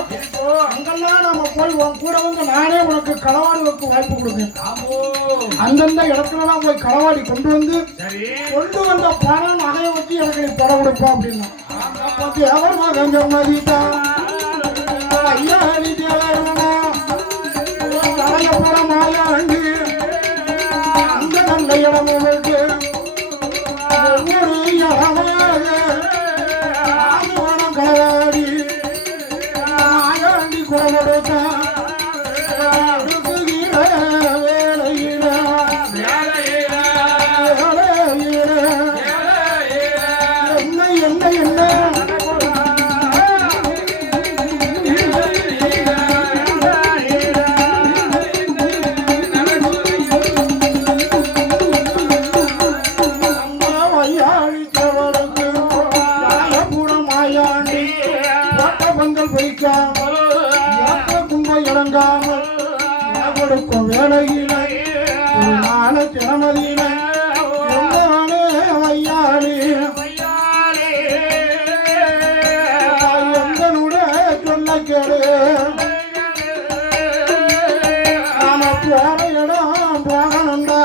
அங்கெல்லாம் நம்ம போய் உன் கூட வந்து நானே உனக்கு களவாடுவதற்கு வாய்ப்பு கொடுப்பேன் அந்தந்த இடத்துலலாம் போய் களவாடி கொண்டு வந்த பணம் நகையை வச்சு எனக்கு நீ படம் கொடுப்போம் அப்படின்னா தேவர் மகன் மதித்தா ஐயாடி தேவருமா தலையப்பட மாயாண்டி அந்த நல்ல இடமும் இருக்கு ஒவ்வொரு இடமாக களவாடி மாயாண்டி குரலெடுத்தா இறங்காமல் கொடுக்கும் வேலையிலே ஒரு நாள திறமதியிலே வையாளி எங்களுடைய சொல்ல கேடு நாம போற இடம் போகணுண்டா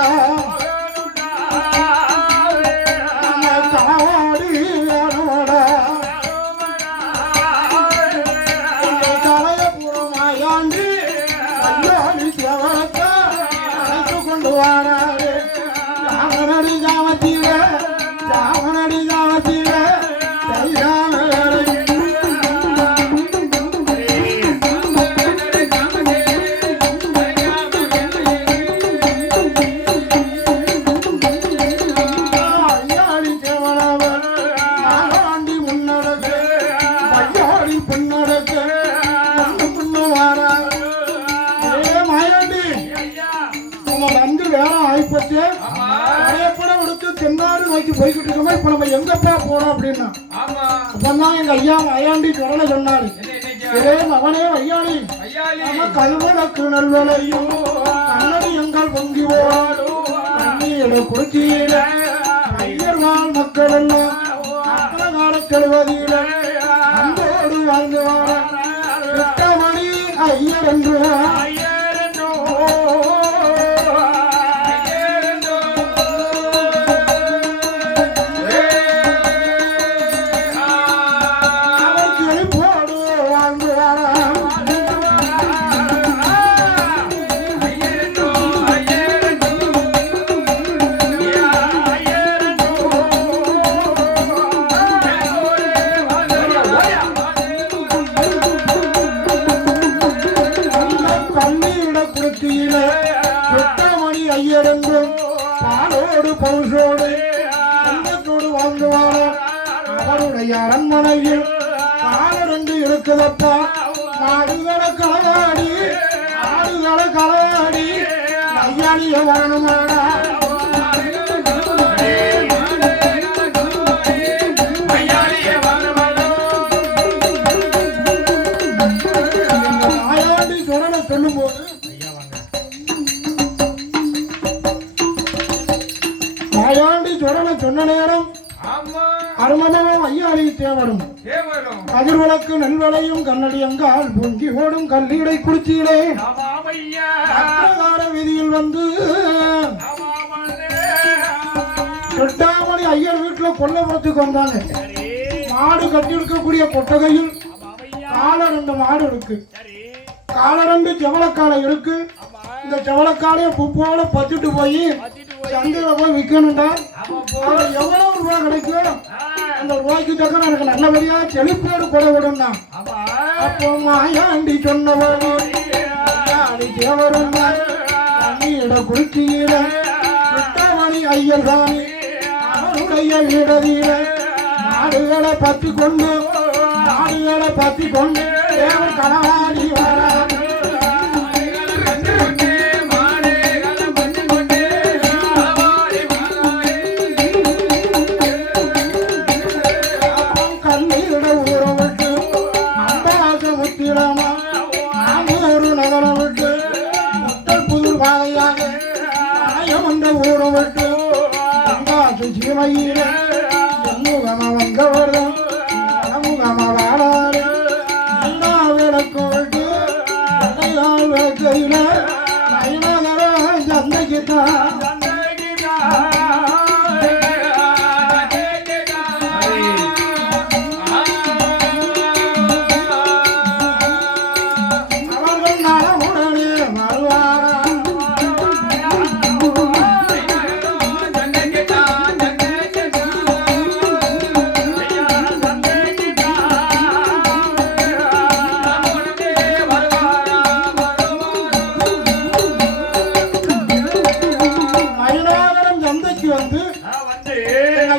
நம்ம காவாடி வேணுமடா கலையபுரமாயாண்டி ஐயாடி தேவத்தை அழைத்து கொண்டு வாராரு ராமனடி ஜாமத்தில ராமனடி ஜாமத்தில சரியான ஐயாடி தேவனவர் நாளாண்டி முன்னடக்கு ஐயாடி பின்னடக்கு முன்னு வாராரு மாயாண்டி நம்ம வந்து வேற ஆயிப்பட்டு படம் எடுத்து தென்னாடு நோக்கி போய்கிட்டு இருக்கோம். இப்ப நம்ம எங்கப்பா போறோம் அப்படின்னா அப்பதான் எங்க ஐயா ஐயாண்டி குரலை சொன்னாரு அவனே ஐயாணி நம்ம கல்வனக்கு நல்வலையும் கண்ணடி எங்கள் பொங்கி ஓடும் கண்ணீரை கொடுத்தீர ஐயர் வாழ் மக்கள் எல்லாம் கால கழுவதீர அன்போடு வாழ்ந்து வார மணி ஐயர் என்று ஐயரென்றும் பாலோடு பௌசோடு அந்தத்தோடு வாழ்ந்துவார் அவருடைய அரண்மனையில் காலரென்று இருக்குதப்பா நாடுகளை களவாடி ஆடுகளை களவாடி ஐயாடிய வரணுமாடா ஆயாண்டி சொரணை சொல்லும் போது மாயாண்டி சொரணை சொன்ன நேரம் அருமதமும் ஐயாடி தேவரும் கதிர்வழக்கு நெல்வளையும் கண்ணடியங்கால் பொங்கி ஓடும் கல்லீடை குடிச்சியிலே வீதியில் வந்து சொட்டாமணி ஐயர் வீட்டுல கொல்லப்புறத்துக்கு வந்தாங்க. மாடு கட்டி இருக்கக்கூடிய கொட்டகையில் கால 2 மாடு இருக்கு, கால 2 செவலக்காலை இருக்கு. இந்த செவலக்காலைய புப்போட பத்துட்டு போய் சந்தையில போய் விற்கணும்டா. எவ்வளவு ரூபாய் கிடைக்கும் அந்த ரூபாய்க்கு தக்க எனக்கு நல்லபடியா செழிப்போடு கொடை விடும்னா. அப்போ மாயாண்டி சொன்னபடி தேவரும் தண்ணீர குளித்தீர சுத்தமணி ஐயர் சாமி அவருடைய இடதீர நாடுகளை பத்தி கொண்டு தேவன் கனவாடி வராது. ஜீமையில முகம வந்தவரும் முகம வாழாரு எல்லா விளக்கும் விட்டு விளக்கையில நயனகர சந்தைக்குத்தான் அவர்கள் நலமுடனே வருவாரா.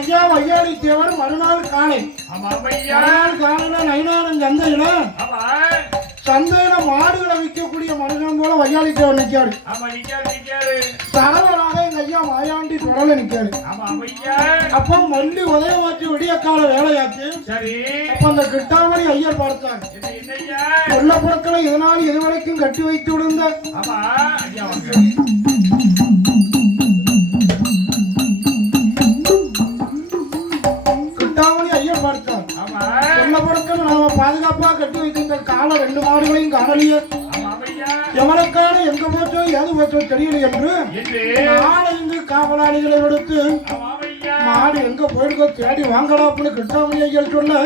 ஐயா ஐயாடி தேவர் மறுநாள் காலை நைனானம் சந்தையில சந்தையில மாடுகளை விற்கக்கூடிய மனுஷன் போல வையாளி தேவர் நிக்காரு. தலைவராக எங்க ஐயா மாயாண்டி தொடர்ல நிக்காரு. அப்போ மல்லி உதயமாச்சு விடிய கால வேலையாச்சு. அப்ப அந்த கிட்டாமணி ஐயர் பார்த்தாங்க. கொல்லப்புறத்துல இதனால் இதுவரைக்கும் கட்டி வைத்து விடுந்த கிட்டாமணி ஐயர் பார்த்தார். கொல்லப்புறத்துல நாம பாதுகாப்பா கட்டி வைத்திருந்த கால 2 மாடுகளையும் காணலிய எவனுக்கான எங்க போச்சோ ஏது போச்சோ தெரியல என்று 4 காவலாளிகளை எடுத்து மாடு எங்க போயிருக்கோ தேடி வாங்கலாம்னு கிட்டாமணி ஐயர் சொல்ல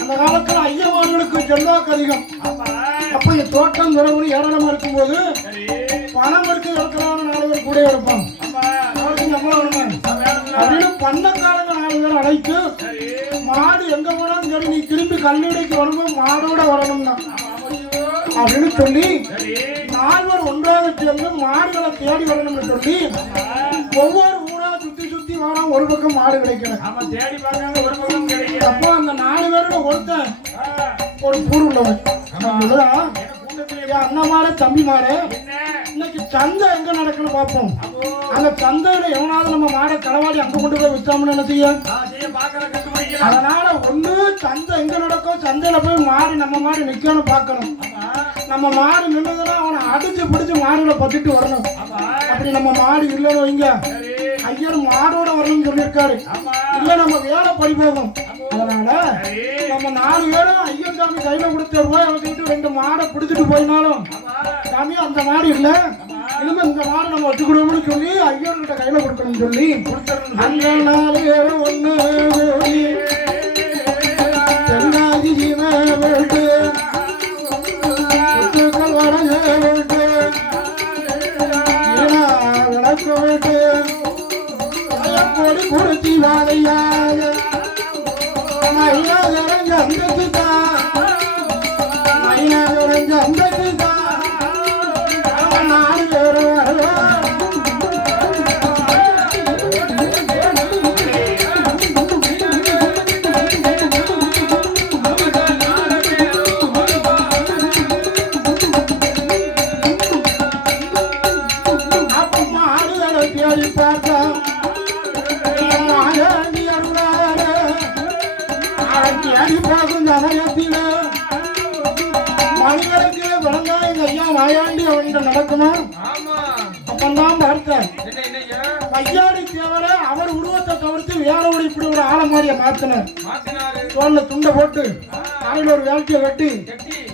அந்த காலத்துல ஐயமார்களுக்கு செல்வாக்கு அதிகம். அப்ப இந்த தோட்டம் துறவு ஏராளமா இருக்கும்போது பணம் எடுத்து இருக்கிறான்னு 4 பேர் கூட இருப்பாங்க. அப்படின்னு பண்ணக்காரங்க 4 பேர் அழைத்து மாடு எங்க போனாலும் சரி நீ திரும்பி கல்லூரிக்கு வரும்போது மாடோட வரணும்னா அப்படின்னு சொல்லி 4 பேர் ஒன்றாக சேர்ந்து மாடுகளை தேடி வரணும்னு சொல்லி ஒவ்வொரு ஊரா சுத்தி சுத்தி வரோம். ஒரு பக்கம் மாடு கிடைக்கணும். அப்போ அந்த 4 பேரோட ஒருத்தன் ஒரு பூர் உள்ளவன் அண்ணா மாடு தம்பி மாடு இன்னைக்கு சந்தை எங்க நடக்குன்னு பார்ப்போம். அந்த சந்தையில எவனாவது நம்ம மாடை களவாடி அங்க கொண்டு போய் வித்தோம்னு என்ன செய்ய. அதனால ஒண்ணு சந்தை எங்க நடக்கும் சந்தையில போய் மாடு நம்ம மாடு நிக்கணும் பார்க்கணும். நம்ம மாடு நின்னதுன்னா அவனை அடிச்சு பிடிச்சு மாடுகளை பத்திட்டு வரணும். அப்படி நம்ம மாடு இல்லைன்னு வைங்க ஐயர் மாடோட வரணும்னு சொல்லியிருக்காரு. இல்ல நம்ம வேலை பறி போகும். அதனால நம்ம 4 பேரும் ஐயன் சாமி கையில கொடுத்த ரூபாய் வச்சுக்கிட்டு 2 மாடை பிடிச்சிட்டு போயினாலும் சாமி அந்த மாடு இல்ல இனிமே இந்த மாடு நம்ம வச்சுக்கணும்னு சொல்லி ஐயர்கிட்ட கையில கொடுக்கணும்னு சொல்லி அந்த 4 பேரும் ஒண்ணு தென்னாதி விட்டு வரங்க விட்டு விளக்கு விட்டு கொடி கொடுத்தி வாதையாக மைனாகரங்க அந்தக்குதா மைனாகரங்க அந்தக்குதா 4 பேரும் வருவா. அப்ப மாடுகளை தேடி பார்த்தா அடிப்பாகும் சமயத்தில மனிதருக்கு விளங்கா எங்க ஐயா மாயாண்டி அவன்கிட்ட நடக்குமா. அப்பந்தான் பார்த்தேன் ஐயாடி தேவர அவர் உருவத்தை தவிர்த்து வேற ஒரு இப்படி ஒரு ஆலமாரியை மாத்தினார். தோல்ல துண்டை போட்டு அறையில் ஒரு வேலையை வெட்டி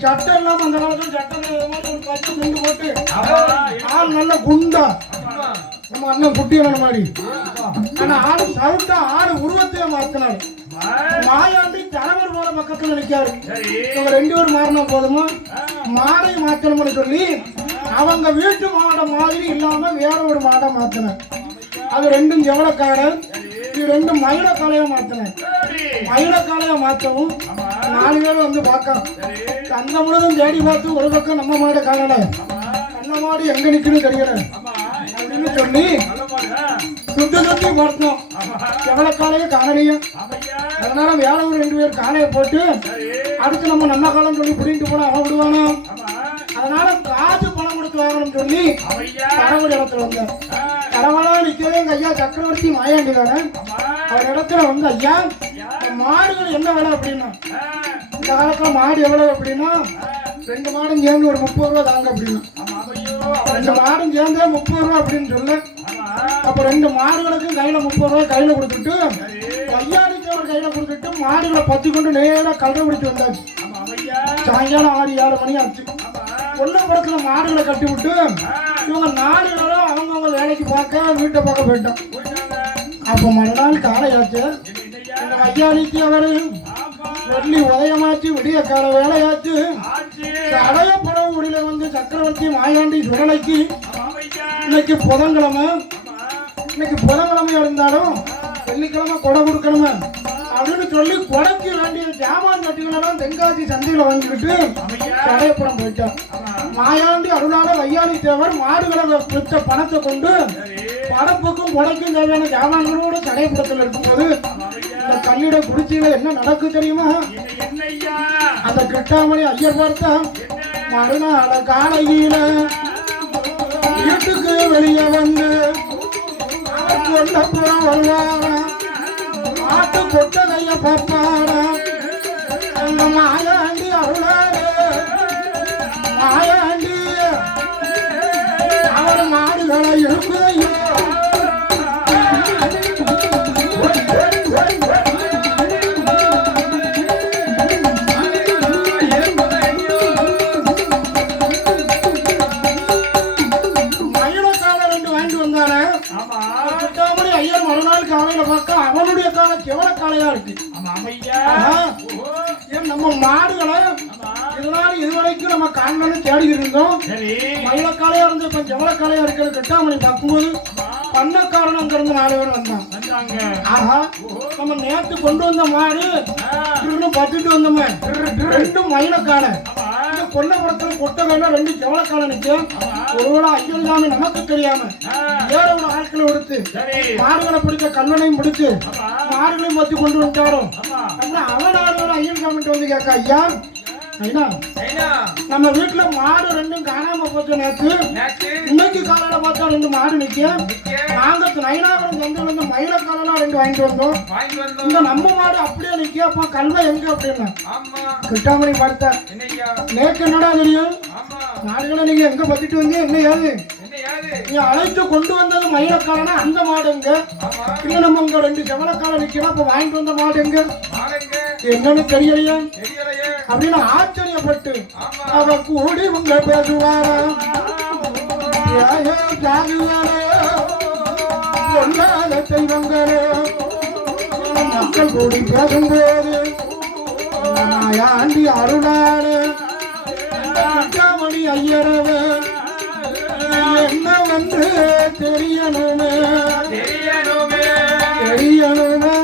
சட்டம் இல்லாம அந்த காலத்துல சட்டம் ஒரு 10 துண்டு போட்டு ஆள் நல்ல குண்டா நம்ம அண்ணன் குட்டியான மாதிரி. ஆனா ஆடு சவுட்டா ஆடு உருவத்தையே மாத்தினார். மாயாண்டி தலைவர் போல பக்கத்துல நிக்காரு. இவங்க 2 பேரும் மாறினா போதுமா மாடை மாத்தணும்னு சொல்லி அவங்க வீட்டு மாடை மாதிரி இல்லாம வேற ஒரு மாடை மாத்தினார். அது 2 ஜவளக்காரன் இது 2 மயில காலைய மாத்தினேன். மயில காலைய மாத்தவும் 4 பேரும் வந்து பார்க்கலாம். அந்த முழுதும் தேடி பார்த்து ஒரு பக்கம் நம்ம மாடை காணல அந்த மாடு எங்க நிக்குன்னு தெரியல அப்படின்னு சொல்லி சுத்தி சுத்தி பார்த்தோம். ஜவளக்காலைய காணலையும். அதனால வேற ஒரு 2 பேர் காலையை போட்டு அடுத்து நம்ம காலம் சொல்லி புடிங்கிட்டு போனா அவன் விடுவானோ. அதனால காசு பணம் கொடுத்து வாங்கணும்னு சொல்லி கடவுள் இடத்துல வந்த கடவுளா நிக்கவே எங்க ஐயா சக்கரவர்த்தி மாயாண்டி தானே அவர் இடத்துல வந்து ஐயா மாடுகள் என்ன விலை அப்படின்னா இந்த காலத்துல மாடு எவ்வளவு அப்படின்னா 2 மாடும் சேர்ந்து ஒரு 30 ரூபா தாங்க அப்படின்னா 2 மாடும் சேர்ந்தே 30 ரூபா அப்படின்னு சொல்லு. அப்ப 2 மாடுகளுக்கும் கையில 30 ரூபாய் கையில கொடுத்துட்டு ஐயாடிக்கு ஒரு கையில கொடுத்துட்டு மாடுகளை 10 கொண்டு நேரா கல்ற பிடிச்சு வந்தாச்சு. சாயங்காலம் 6-7 மணி ஆச்சு. கொல்லப்புறத்துல மாடுகளை கட்டி விட்டு இவங்க 4 பேரும் அவங்கவுங்க வேலைக்கு பார்க்க வீட்டை பார்க்க போயிட்டோம். அப்ப மறுநாள் காலையாச்சு. இந்த ஐயாடிக்கு அவரு வெள்ளி உதயமாச்சு விடிய கால வேலையாச்சு. அடைய பறவை முடியல வந்து சக்கரவர்த்தி மாயாண்டி சுடலைக்கு இன்னைக்கு புதன்கிழமை. இன்னைக்கு புதன்கிழமையா இருந்தாலும் வெள்ளிக்கிழமை கொடை கொடுக்கணுமே அப்படின்னு சொல்லி கொடைக்கு வேண்டிய ஜாமான் கட்டிகளெல்லாம் தென்காசி சந்தையில வாங்கிக்கிட்டு கடையப்புறம் போயிட்டார். மாயாண்டி அருளால வையாளி தேவர் மாடுகளை விற்ற பணத்தை கொண்டு படப்புக்கும் கொடைக்கும் தேவையான ஜாமான்களோட கடையப்புறத்தில் இருக்கும்போது இந்த கல்லிட குடிச்சியில என்ன நடக்கு தெரியுமா. அந்த கிட்டாமணி ஐயர் பார்த்தா மறுநாள காலையில வீட்டுக்கு வெளியே வந்து கொண்டப்புறம் வருவாரா ஆட்டு கொட்டதைய பார்ப்பாரா அந்த மாயாண்டி அருளாரு மாயாண்டி அவர் மாடுகளை இருக்குதையோ அவனுடைய காலம் செவல காலையா இருக்கு நம்ம மாடுகளை இதனால இதுவரைக்கும் நம்ம காணலன்னு தேடி இருந்தோம் மயில காலையா இருந்து இப்ப செவல காலையா இருக்கிறது கட்டாமணி பார்க்கும்போது பண்ணக்காரன் அங்க இருந்து 4 பேர் வந்தாங்க. ஆஹா நம்ம நேத்து கொண்டு வந்த மாடு பத்துட்டு வந்தோமே 2 மயில காலை கொல்லப்புறத்துல கொட்டகையில 2 செவல காலை நிற்கும். ஒருவேளை ஐயன் நமக்கு தெரியாம வேற ஒரு ஆட்களை எடுத்து மாடுகளை பிடிக்க கல்லணையும் பிடிச்சு மாடுகளையும் பத்தி கொண்டு வந்துட்டாரோ அவன் ஐயன் கவர்மெண்ட் வந்து கேட்க ஐயா நம்ம வீட்டுல மாடு 2 காணாம போச்சு நேற்று இன்னைக்கு காலையில பார்த்தா 2 மாடு நிக்கும் நாங்க நைனாபுரம் சந்தையில இருந்து மயில காலெல்லாம் 2 வாங்கிட்டு வந்தோம் இந்த நம்ம மாடு அப்படியே நிக்க அப்ப கல்வ எங்க அப்படின்னு கிட்டாமணி பார்த்தா நேற்று என்னடா தெரியும் மாடுகளை நீங்க எங்க பத்திட்டு வந்து என்ன ஏது நீ அழைத்து கொண்டு வந்தது மயிலக்காரனா அந்த மாடு எங்க இல்ல நம்ம உங்க 2 செவலக்கால நிக்கிறோம் அப்ப வாங்கிட்டு வந்த மாடு எங்க என்னன்னு தெரியலையா அப்படின்னு ஆச்சரியப்பட்டு அவ கூடி உங்க பேசுவாரா தெய்வங்களோ மக்கள் கூடி பேசும்போது ஆண்டி அருளாடு மணி ஐயரவு என்ன வந்து தெரியணுமே தெரியணுமே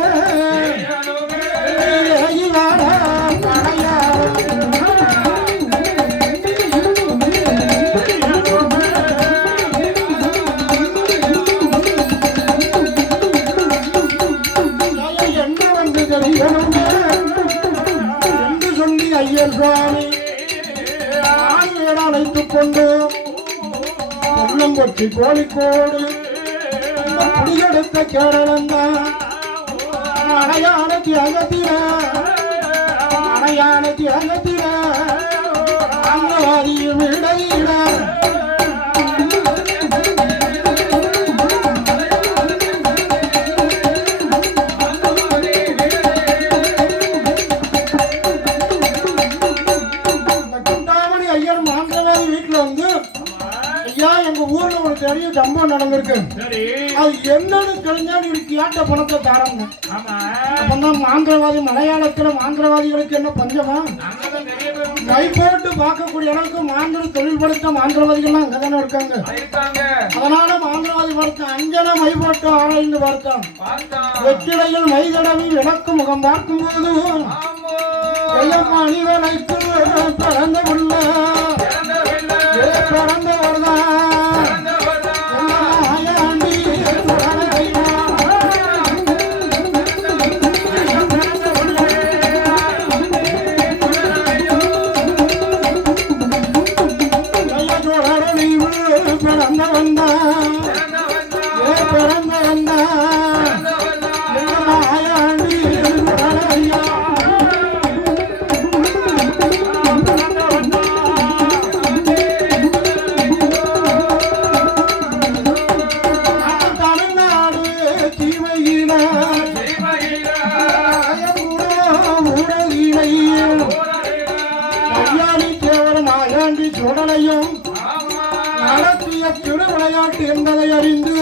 என்று சொல்லி ஐயர் சுவாமி அழைத்துக் கொண்டு கொல்லம்பட்டி கோழிக்கோடு குடியெடுத்த கேரளம் தான் அணையான தியாகத்தில அங்கவாதியும் இடையில பெரிய சம்பவம் நடந்திருக்கு அது என்னன்னு தெரிஞ்சா நீ கேட்ட பணத்தை தாரங்க அப்பதான் மாந்திரவாதி மலையாளத்துல மாந்திரவாதிகளுக்கு என்ன பஞ்சமா கை போட்டு பார்க்கக்கூடிய அளவுக்கு மாந்திர தொழில்படுத்த மாந்திரவாதிகள்லாம் அங்கதானே இருக்காங்க அதனால மாந்திரவாதி பார்த்த அஞ்சன மை போட்டு ஆராய்ந்து பார்த்தான் வெற்றிலையில் மை தடவி விளக்கு முகம் பார்க்கும் போது அணிவனைக்கு பிறந்த உள்ள பிறந்தவர்தான் திருவிளையாட்டு என்பதை அறிந்து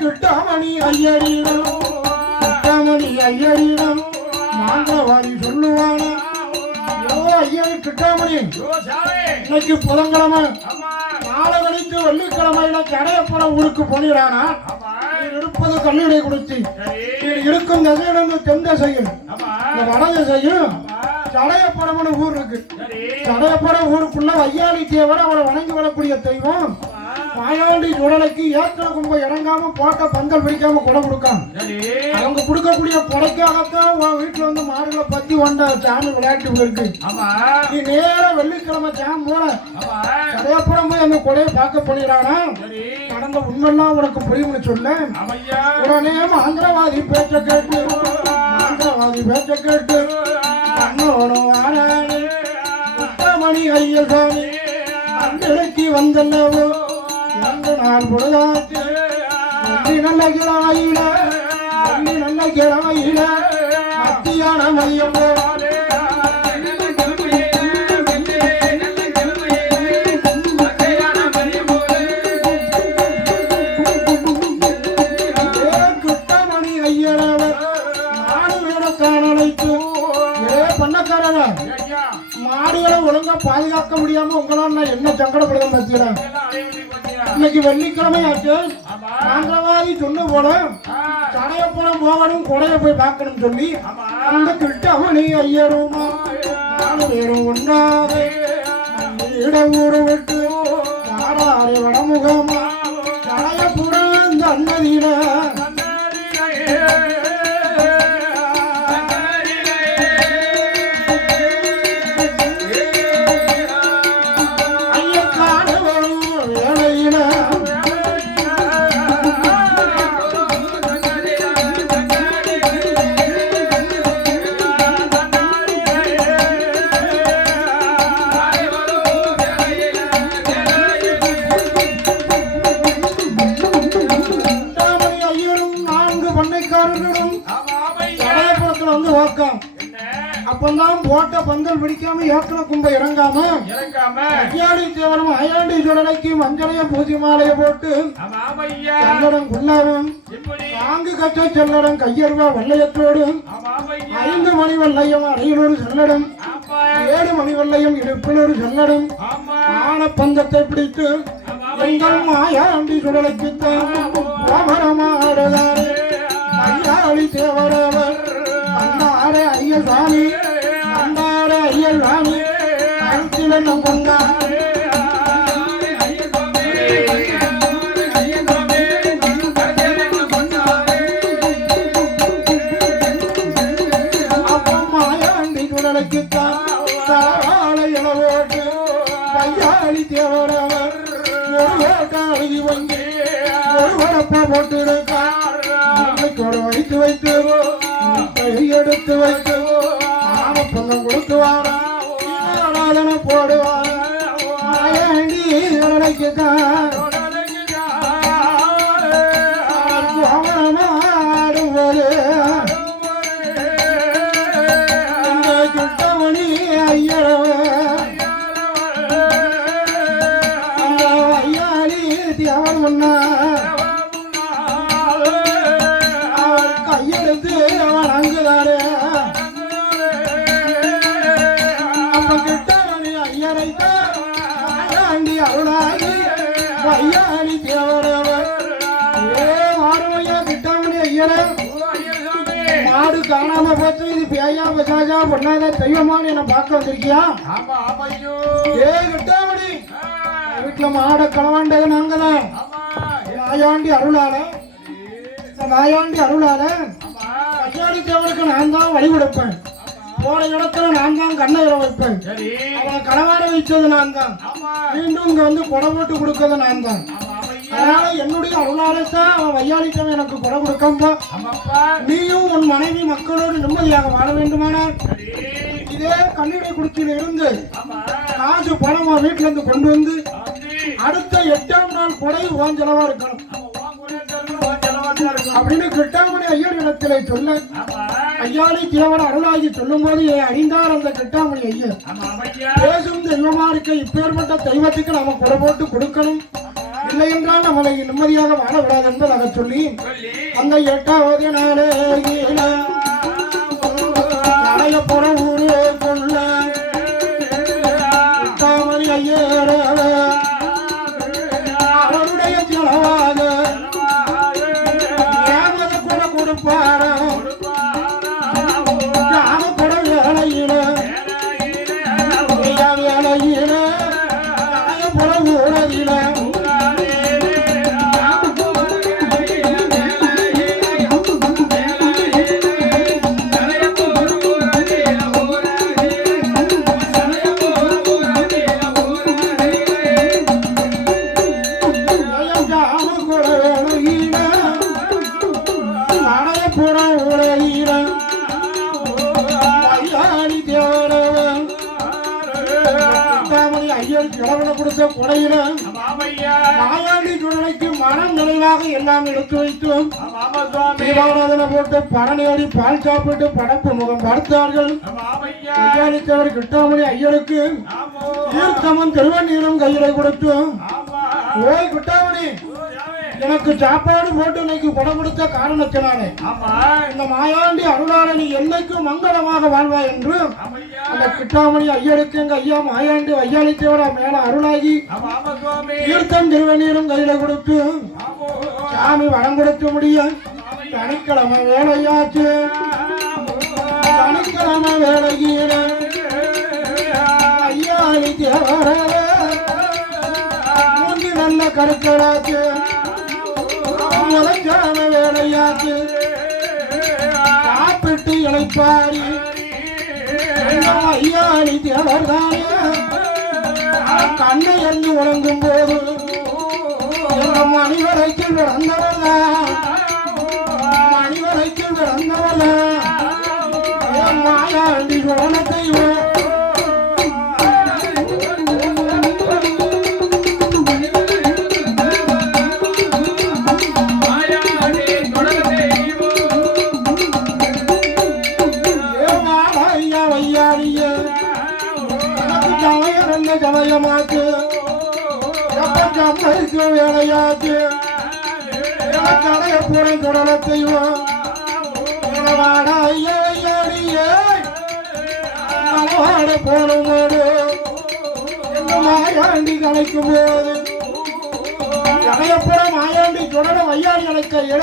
கிட்டாமணி ஐயரிடம் மாந்திரவாதி சொல்லுவானா ஐயர் கிட்டாமணி இன்னைக்கு புதன்கிழமை நாளை கழித்து வெள்ளிக்கிழமையில கடையப்புறம் ஊருக்கு போனிடானா இருப்பது கல்லீடை கொடுத்து இருக்கும் திசையிலிருந்து தென் திசையும் வட திசையும் சடையப்படம்னு ஊர் இருக்கு சடையப்படம் ஊருக்குள்ள வையாளி தேவர் அவரை வணங்கி வரக்கூடிய தெய்வம் மாயாண்டி சுடலைக்கு ஏற்ற கும்ப இறங்காம போட்ட பந்தல் பிடிக்காம கொடை கொடுக்காம அவங்க கொடுக்கக்கூடிய கொடைக்காகத்தான் உன் வீட்டுல வந்து மாடுகளை பத்தி வந்த சாமி விளையாட்டு இருக்கு. நீ நேரம் வெள்ளிக்கிழமை சாமி போல கடையப்புறம் போய் அந்த கொடையை பார்க்க போயிடானா நடந்த உண்மையெல்லாம் உனக்கு புரியும்னு சொல்ல உடனே மந்திரவாதி பேச்ச கேட்டு அண்ணோடும் ஆனானே மணி ஐயர் சாமி அன்றைக்கு வந்தல்லவோ 2 நாள் பொழுதாச்சு நல்ல கிழமையில மத்தியான மையம் மாடுகளை ஒழுங்கா பாதுகாக்க முடியாம உங்களால் நான் என்ன சங்கடப்படுதேன் பத்தியா. இன்னைக்கு வெள்ளிக்கிழமை ஆச்சு மந்திரவாதி சொன்ன போல தடையப்புறம் போகணும் கொடையை போய் பார்க்கணும் சொல்லி அந்த கிட்டமணி ஐயரும் 4 பேரும் ஒன்றாக இடம் ஊரு விட்டு மாறாறு வடமுகமா தடையப்புறம் இந்த அன்னதியில அப்பந்தான் போட்ட பந்தல் பிடிக்காம ஏற்ற கும்ப இறங்காம ஐயாடி தேவரும் ஐயாண்டி சுடலைக்கு மஞ்சளையும் பூசி மாலையை போட்டு செல்லடம் குல்லாவும் தாங்கு கற்ற செல்லடம் கையருவா வல்லையத்தோடும் 5 மணி வல்லையும் அறையிலொரு செல்லடம் 7 மணி வல்லையும் இடுப்பில் ஒரு செல்லடம் ஆன பந்தத்தை பிடித்து எங்கள் மாயாண்டி சுடலைக்குத்தான் ஐயாடி தேவரவர் அந்தாரே ஐயர் சாமி அந்தாரே ஐயர் சாமி கருத்தில கொண்டாரே அப்பம் மாயாண்டி குடலைக்குத்தான் தாராள இளவோட்டு பையாளி தேவரவர் ஒரு வேட்டாளி வந்து ஒரு வரப்ப போட்டு இருக்கார் வைத்து வைத்து எடுத்து வைத்து பங்கம் கொடுத்து வாராதன போடுவார் ஆடும்போது கிட்டமணி ஐயரவ அந்த ஐயாளி அவன் முன்னா கையெடுத்து அவன் அங்குதாரு அப்ப கிட்டமணி ஐயரைத்தாண்டி அருளாகி ஐயாணி தேவரவர் மாறுவையா கிட்டமணி ஐயரை மாடு காணாம போச்சு இது பேயா பசாஜா பண்ணாத தெய்வமானு என்ன பார்க்க வந்திருக்கியா ஏ கிட்டமணி வீட்டுல மாட களவாண்டது நாங்கதான் நாயாண்டி அருளால ஐயாடி தேவனுக்கு நான் தான் வழி கொடுப்பேன் போன இடத்துல நான் தான் கண்ணை வைப்பேன் அவனை களவாட வைச்சது நான் தான் மீண்டும் இங்க வந்து கொடை போட்டு கொடுக்கறது நான் தான் அதனால என்னுடைய அருளாலத்தான் அவன் வையாளித்தவன் எனக்கு கொடை கொடுக்கம்பா நீயும் உன் மனைவி மக்களோடு நிம்மதியாக வாழ வேண்டுமானால் இதே கண்ணீரை குடிச்சில இருந்து காசு பணம் வீட்டுல இருந்து கொண்டு வந்து அடுத்த 8ஆம் நாள் கொடை ஓன் செலவா இருக்கணும் அப்படின்னு கிட்டாமணி ஐயர் இடத்திலே சொல்ல ஐயாடி தேவர அருளாகி சொல்லும் போது அறிந்தார் அந்த கிட்டாமணி ஐயர் பேசும் தெய்வமா இருக்க இப்பேற்பட்ட தெய்வத்துக்கு நாம கொடை போட்டு கொடுக்கணும் இல்லை என்றால் நம்மளை நிம்மதியாக வாழ விடாது என்பதாக சொல்லி அந்த 8வது நாளே போற ஊரு கொள்ள கிட்டாமணி ஐயர் அவருடைய செலவாக வேலையில ஐயருக்கு இளவன கொடுத்த கொடையில மாயாண்டி சுடலைக்கு மனம் நிறைவாக எல்லாம் எடுத்து வைத்தோம். தீபாராதனை போட்டு பழனேறி பால் சாப்பிட்டு படப்பு முகம் பார்த்தார்கள். ஐயாளித்தவர் கிட்டாமணி ஐயருக்கு தீர்த்தமும் திருவண்ணீரும் கையில கொடுத்தோம். ஓய் கிட்டாமணி, எனக்கு சாப்பாடு போட்டு இன்னைக்கு படம் கொடுத்த காரணத்தினாலே இந்த மாயாண்டி அருளாளனி என்னைக்கும் மங்களமாக வாழ்வாய் என்று அந்த கிட்டாமணி ஐயருக்கு எங்க ஐயா மாயாண்டி ஐயாளித்தவரா மேல அருளாகி தீர்த்தம் திருவண்ணீரும் கையில கொடுத்து சாமி வரம் கொடுக்க முடிய சனிக்கிழமை வேலையாச்சு. சனிக்கிழமை வேலையில ஐயாளித்தவர மூஞ்சி நல்ல கருக்கடாச்சு. முதற்கான வேலையாச்சு. சாப்பிட்டு இழைப்பாரி ஐயாளி தேவர்தானே கண்ணை எண்ணி உறங்கும் போது மணிவரைக்கு பிறந்தவர்தா, மணிவரைக்கு பிறந்தவர்தா மாயாண்டி சுடனத்தை சமயமாச்சு. வேலையாச்சு. கடையப்புறம் தொடர செய்வோம். போனும் போது மாயாண்டி கலைக்கும் போது கடையப்புறம் மாயாண்டி தொடர வையாடி அழைக்க ஏ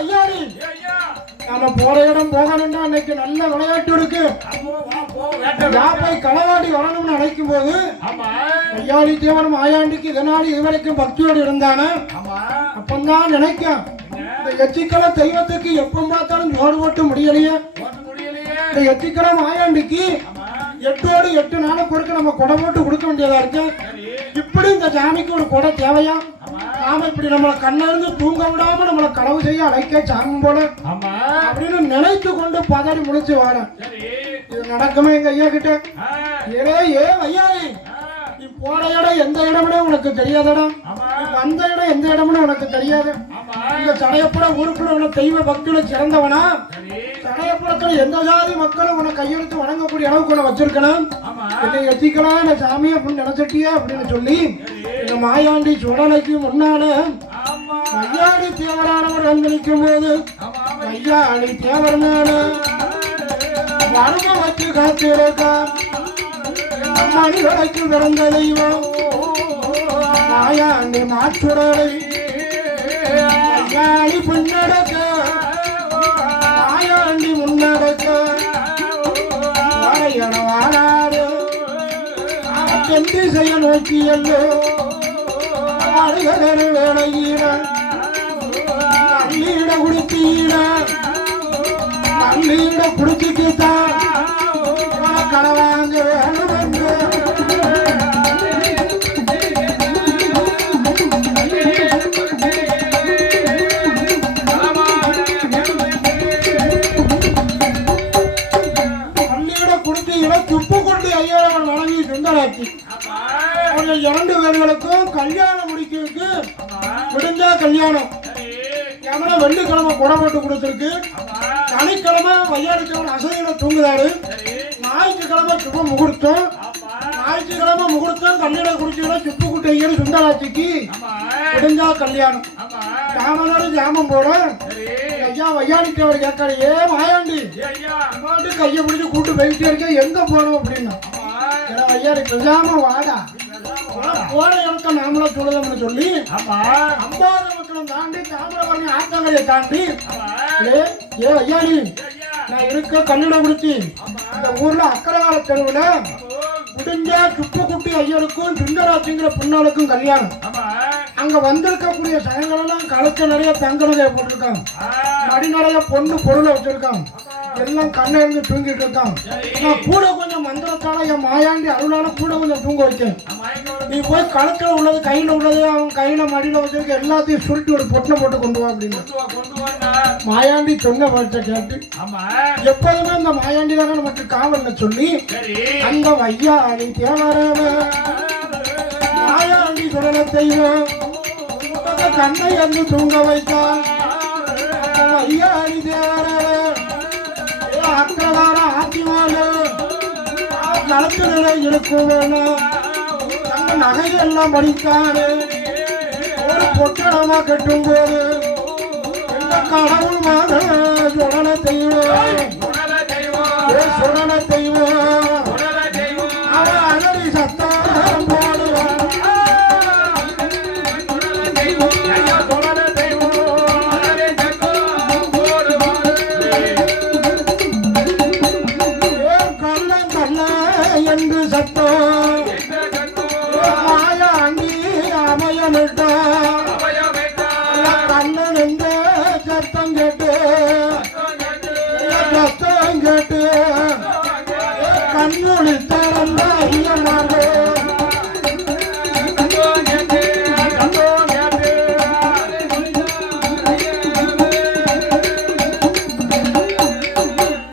ஐயாடி நாம போற இடம் போகணும்னா அன்னைக்கு நல்ல விளையாட்டு இருக்கு. போய் களவாடி வரணும்னு நினைக்கும் போது ஐயாடி தேவன் மாயாண்டிக்கு இதனால இதுவரைக்கும் பக்தியோடு இருந்தானே அப்பந்தான் நினைக்கும் இந்த எச்சிக்கல தெய்வத்துக்கு எப்ப பார்த்தாலும் ஜோடு போட்டு முடியலையே. இந்த எச்சிக்கல மாயாண்டிக்கு 8 நாள் கொடுக்க நம்ம கொடை போட்டு கொடுக்க வேண்டியதா இருக்கு. இப்படி இந்த சாமிக்கு ஒரு கொடை தேவையா? நாம இப்படி நம்மளை கண்ணிருந்து தூங்க விடாம நம்மளை களவு செய்ய அழைக்க சாமி போல அப்படின்னு நினைத்து கொண்டு பதறி முடிச்சு வார இது நடக்குமே எங்க ஐயா கிட்ட. ஏ ஐயாரி, நீ போற இடம் எந்த இடம்னே உனக்கு தெரியாதடா, வந்த இடம் எந்த இடம்னு உனக்கு தெரியாது. இந்த சடையப்புற ஊருக்குள்ள உள்ள தெய்வ பக்தியில சிறந்தவனா, சடையப்புறத்துல எந்த ஜாதி மக்களும் உனக்கு கையெழுத்து வணங்கக்கூடிய அளவுக்கு உன்னை வச்சிருக்கணும். என்னை எத்திக்கலாம் இந்த சாமி அப்படின்னு நினைச்சிட்டியா அப்படின்னு சொல்லி எங்க மாயாண்டி சுடலைக்கு முன்னால ஐயாடி தேவரானவர் வந்து நிற்கும் போது ஐயாடி தேவர் மேல வறுமை வச்சு காத்திருக்கா. மணிகளுக்கு பிறந்த தெய்வம் மாயாண்டி மாற்றுடலை ஐயாடி பின்னடக்க மாயாண்டி முன்னடக்க வாராடு தெந்தி செய்ய நோக்கியல்லோ வேலையீட நல்லீட குடித்தீட நல்லீட குடிச்சுக்கிட்டான் கடவாங்க வேணும் என்று துப்பு கொண்டு ஐயாவன் வணங்கி சுந்தராட்சி அவர்கள் 2 பேர்களுக்கும் கல்யாணம் முடிக்கிறதுக்கு முடிஞ்சா கல்யாணம். கேமரா வெள்ளிக்கிழமை கொடை போட்டு கொடுத்துருக்கு. சனிக்கிழமை வையாடிச்சவன் அசதியில தூங்குதாரு. ஞாயிற்றுக்கிழமை சுப முகூர்த்தம். ஞாயிற்றுக்கிழமை முகூர்த்தம் கல்யாணம் குடிச்சீங்கன்னா சுப்பு குட்டி ஐயர் சுந்தராட்சிக்கு முடிஞ்சா கல்யாணம். ஜாமனோட ஜாமம் போட ஐயா வையாடிச்சவர் கேட்காரு, ஏ மாயாண்டி பாட்டு கையை பிடிச்சி கூட்டு போயிட்டே இருக்கேன், எங்க போனோம் அப்படின்னா ஐயாடி பெஜாம வாடா போன இடத்த நாமளா சொல்லுதோம்னு சொல்லி 50 மக்களும் தாண்டி தாமிரபரணி ஆத்தங்கரையை தாண்டி ஏ ஐயாடி நான் இருக்க கல்லிட குடிச்சு இந்த ஊர்ல அக்கரகால தெருவுல முடிஞ்சா சுப்புக்குட்டி ஐயருக்கும் சுந்தராட்சிங்கிற பொண்ணாளுக்கும் கல்யாணம். அங்க வந்திருக்கக்கூடிய சனங்கள் எல்லாம் கழுத்து நிறைய தங்க நகையை போட்டிருக்காங்க, மடி நிறைய பொண்ணு பொருளை வச்சிருக்காங்க, எல்லாம் கண்ணை இருந்து தூங்கிட்டு இருக்கான். நான் கூட கொஞ்சம் மந்திரத்தால என் மாயாண்டி அருளால கூட கொஞ்சம் தூங்க வச்சேன். நீ போய் கழுத்துல உள்ளது கையில உள்ளது அவன் கையில மடியில வச்சிருக்க எல்லாத்தையும் சுருட்டி ஒரு பொட்டனை போட்டு கொண்டு வா அப்படின்னு மாயாண்டி சொன்ன வார்த்தை கேட்டு எப்போதுமே இந்த மாயாண்டி தானே நமக்கு காவல்ல சொல்லி அந்த வையாடி தேவரவ சுடல தெய்வம் கண்ணை வந்து தூங்க வைத்தான் ஐயாடி தேவர அக்கடார ஆத்திவாடு களத்து நிலை இருக்கும் நம்ம நகையெல்லாம் படித்தானே ஒரு பொட்டணமா கட்டும் போது கடவுள் மகன் சுடல தெய்வம் சுடல தெய்வம் அவன் அகடி சத்தம் போடுவான் என்று சத்தம் மாயாண்டி அமையமிட்டா கண்ணன் என்ற சத்தம் கேட்டு சத்தம் கேட்டு கண்ணொழி தரந்த ஐயனார்கள்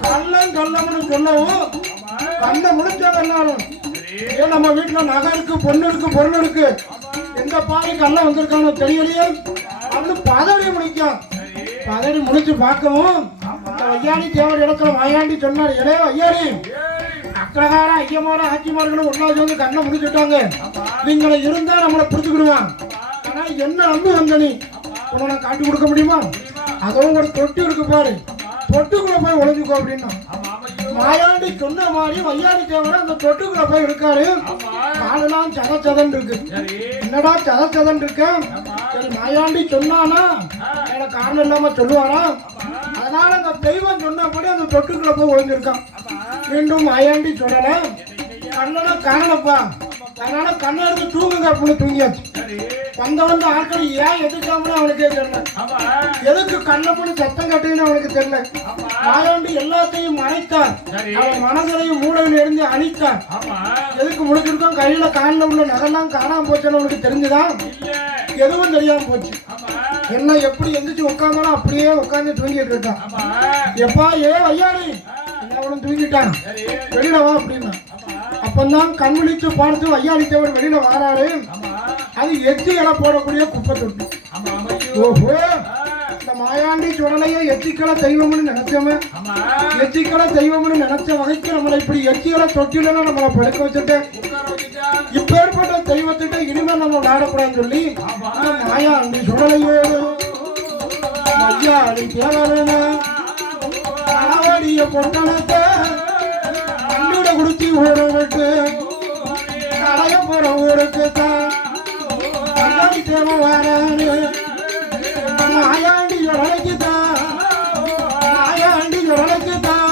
கள்ளம் கள்ளம்னு சொல்லவும் கண்ணை முடிச்சவன்னாலும் ஏன் நம்ம வீட்டுல நகை இருக்கு பொண்ணு இருக்கு பொருள் இருக்கு எந்த பாதி கண்ணை வந்திருக்கானோ தெரியலையே அப்படின்னு பதவி முடிக்கும் பதவி முடிச்சு பார்க்கவும் அந்த ஐயாடி தேவர் இடத்துல வாயாண்டி சொன்னார் இளைய ஐயாடி அக்ககார ஐயமார ஆட்சிமார்களும் ஒன்னா சேர்ந்து கண்ணை முடிச்சுட்டாங்க நீங்களை இருந்தா நம்மளை புரிஞ்சுக்கிடுவான் ஆனா என்ன நம்பி வந்த நீ உன்னை காட்டி கொடுக்க முடியுமா அதுவும் ஒரு தொட்டி இருக்கு பாரு தொட்டுக்குள்ள போய் ஒளிஞ்சுக்கோ அப்படின்னா மாயாண்டி சொன்ன மாதிரி வையாடி தேவர அந்த தொட்டுக்குள்ள போய் இருக்காரு காலெல்லாம் சதச்சதன் இருக்கு என்னடா சதச்சதன் இருக்கு சரி மாயாண்டி சொன்னானா எனக்கு காரணம் இல்லாம சொல்லுவாரா அதனால அந்த தெய்வம் சொன்னபடி அந்த தொட்டுக்குள்ள போய் ஒளிஞ்சிருக்கான் மீண்டும் மாயாண்டி சொல்லல கண்ணனை காணலப்பா அதனால கண்ணை எடுத்து தூங்குங்க அப்படின்னு தூங்கியாச்சு வந்த ஆட்கள் ஏன் எதுக்காமனு அவனுக்கே தெரியல எதுக்கு கண்ணப்படி சத்தம் கட்டுன்னு அவனுக்கு தெரியல மாயாண்டி எல்லாத்தையும் மறைத்தான் அவன் மனதிலையும் மூளையில இருந்து அழித்தான் எதுக்கு முடிச்சிருக்கோம் கையில காலில் உள்ள நகெல்லாம் காணாம போச்சுன்னு அவனுக்கு தெரிஞ்சுதான் எதுவும் தெரியாம போச்சு என்ன எப்படி எந்திரிச்சு உட்காந்தாலும் அப்படியே உட்காந்து தூங்கிட்டு இருக்கான் எப்பா ஏ ஐயாடி அவனும் தூங்கிட்டான் வெளியில வா அப்படின்னா அப்பந்தான் கண் விழிச்சு பார்த்து ஐயாடி தேவர் வெளியில வாராரு அது எச்சிகளை போடக்கூடிய குப்பை தொட்டு ஓஹோ இந்த மாயாண்டி சுடலையே எச்சிக்களை தெய்வம்னு நினைச்சவன் எச்சிக்களை தெய்வம்னு நினைச்ச வகைக்கு நம்மளை இப்படி எச்சிகளை தொட்டில நம்மளை படுக்க வச்சுட்டு இப்ப ஏற்பட்ட தெய்வத்திட்ட இனிமே நம்ம விளையாடக்கூடாதுன்னு சொல்லி மாயாண்டி சுடலையோடு ஐயாடி தேவரன கணவடிய பொட்டணத்தை கண்ணிட குடிச்சு ஊற விட்டு கடைய போற ஊருக்கு தான் மாயாண்டி உடலைக்குதான் மாயாண்டி உடலைக்குதான்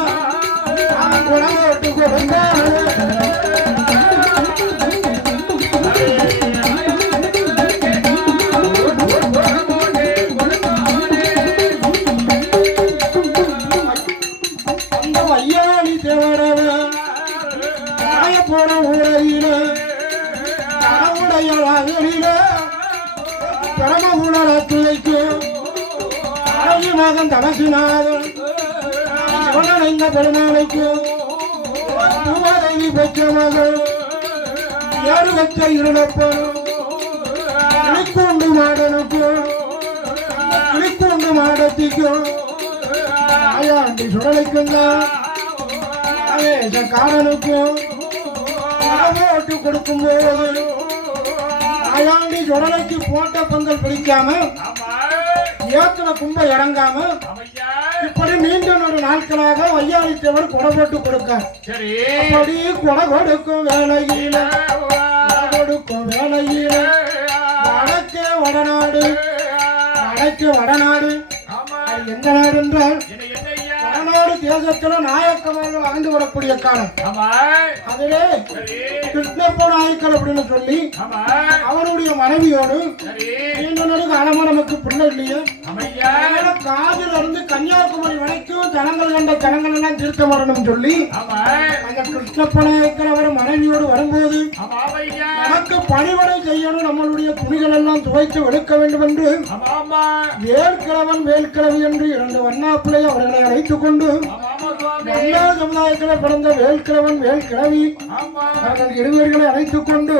குடவோட்டு கொடுத்தாரு அந்த ஐயாணி தேவரவ காய போற ஊரையில கடவுடைய வாகனில பரமகுணரத்துளைக்கு அழகி மகன் தவசிநாதன் சிவனடைந்த பெருமாளைக்கு பூவதவி பெற்ற மகள் ஏறு வச்ச இருளப்பனும் கிளிக்கூண்டு மாடனுக்கும் கிளிக்கூண்டு மாடத்திக்கும் ஆயாண்டி சுடலைக்கும் தான் காரனுக்கும் போட்டு கொடுக்கும் போது ஆயாண்டி சுடலைக்கு போட்ட பந்தல் பிடிக்காம ஏத்தன கும்ப இறங்காம இப்படி மீண்டும் ஒரு நாட்களாக வையாடி தேவர் கொடை போட்டு கொடுக்க அப்படி கொடை கொடுக்கும் வேலையில கொடுக்கும் வேலையில வடக்கே வடநாடு வடக்கே வடநாடு எந்த நாடு என்றால் வடநாடு தேசத்துல நாயக்கமாக ஆண்டு வரக்கூடிய காலம் அதிலே கிருஷ்ணப்ப நாயக்கர் அப்படின்னு சொல்லி அவருடைய மனைவியோடு காலமா நமக்கு பிள்ளை இல்லையே காதில் இருந்து கன்னியாகுமரி வரைக்கும் தலங்கள் கண்ட தலங்கள் எல்லாம் தீர்க்க வரணும் சொல்லி அந்த கிருஷ்ணப்ப நாயக்கர் அவர் மனைவியோடு வரும்போது நமக்கு பணிவடை செய்யணும் நம்மளுடைய துணிகள் எல்லாம் துவைத்து வெளுக்க வேண்டும் என்று வேல்கிழவன் வேல்கிழவி என்று இரண்டு வண்ணாப்பிள்ளை அவர்களை அழைத்துக் கொண்டு எல்லா சமுதாயத்தில் பிறந்த வேல்கிழவன் வேல்கிழவி அவர்கள் இருவர்களை அழைத்துக் கொண்டு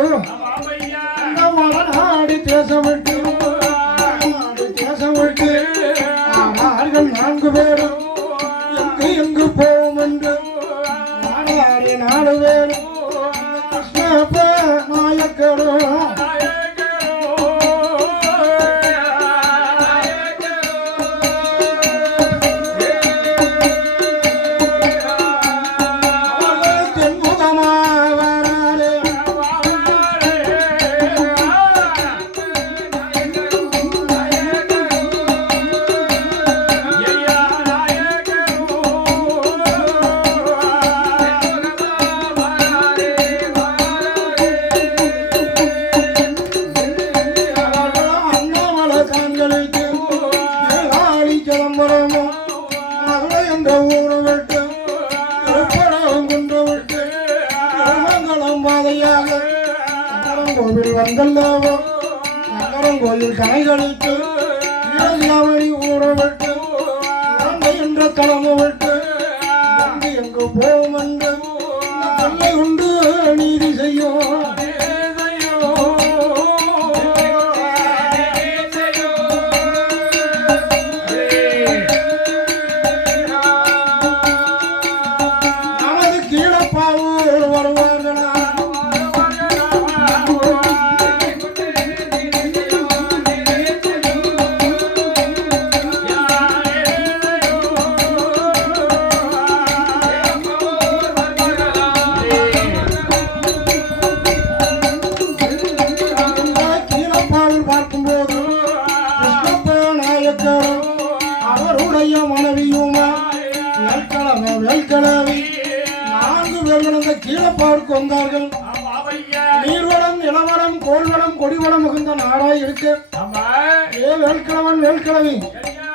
நாடு தேசம் விட்டு ஆனார்கள் 4 பேரும் எங்கு போவோம் என்று நாடாரி 4 பேரும் கிருஷ்ணப்ப நாயக்கரும் வந்தல்லவோ நகரம் கோயில் கனைகளுக்கு வீரலாவணி ஊற விட்டு என்ற தலைமை விட்டு எங்கு போவோம் என்று தொல்லை உண்டு நீதி செய்யும் நமது கீழப்பாவூர் வருவார்களா அவருடைய மனைவியுமா வேல்கிழவி 4 பேர்கள் அந்த கீழப்பாவுக்கு வந்தார்கள். நீர்வளம் நிலவளம் கோள்வளம் கொடிவளம் மிகுந்த நாடாய் இருக்கு. வேல்கிழவன் வேல்கிழவி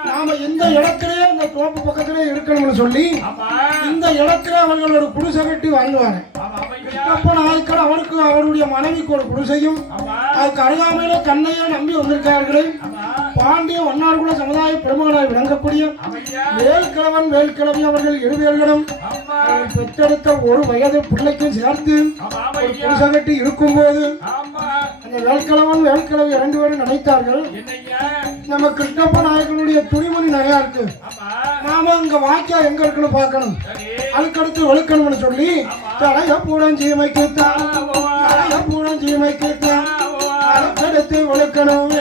நாம இந்த இடத்திலே அந்த தோப்பு பக்கத்திலே இருக்கணும்னு சொல்லி இந்த இடத்திலே அவர்கள் ஒரு குடிசை கட்டி வாழ்ந்துவாங்க. கிருஷ்ணப்ப நாயக்கர் அவருக்கு அவருடைய மனைவிக்கு ஒரு குடிசையும் அதுக்கு அருகாமையில கண்ணையை நம்பி வந்திருக்கார்களே. பாண்டிய வண்ணார்குல சமுதாய பெருமகனாய் விளங்கக்கூடிய வேல்கிழவன் வேல்கிழவி அவர்கள் 2 பேர்களும் பெற்றெடுத்த 1 வயது பிள்ளைக்கும் சேர்த்து ஒரு குடிசை கட்டி இருக்கும் போது அந்த வேல்கிழவன் வேல்கிழவி 2 பேரும் நினைத்தார்கள், நம்ம கிருஷ்ணப்ப நாயக்கனுடைய துணிமணி நிறையா இருக்கு, நாம அங்க வாக்கியா எங்க இருக்குன்னு பார்க்கணும், அதுக்கடுத்து வெளுக்கணும்னு சொல்லி தலைய பூடஞ்சீமைக்குத்தான் அதுக்கடுத்து வெளுக்கணும்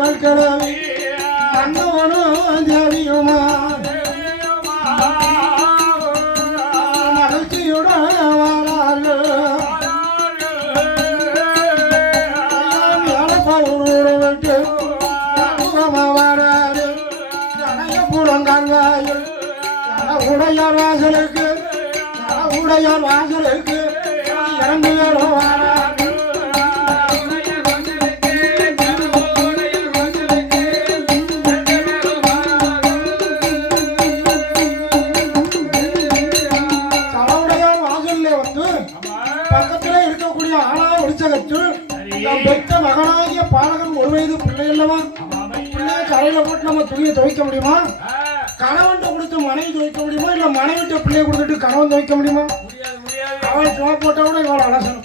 வேல்கிழவி அண்ணவனும் தேவியுமா மகிழ்ச்சியுடன் விட்டு வராரு புறங்கால்வாயில் உடையார் வாசலுக்கு 2 பேரும் வராரு. சலவுடையார் வாசல்ல வந்து பக்கத்துல இருக்கக்கூடிய ஆனா ஒளிச்சகத்து பெற்ற மகனாகிய பாலகன் 1 வயது பிள்ளை அல்லவா, பிள்ளைய கரையில போட்டு நம்ம துணியை துவைக்க முடியுமா? கணவன் கொடுத்து மனைவி துவைக்க முடியுமா? இல்ல மனைவிட்ட பிள்ளைய கொடுத்துட்டு கணவன் துவைக்க முடியுமா? அவள் சுவா போட்டவுடன் இவள் அலசணும்.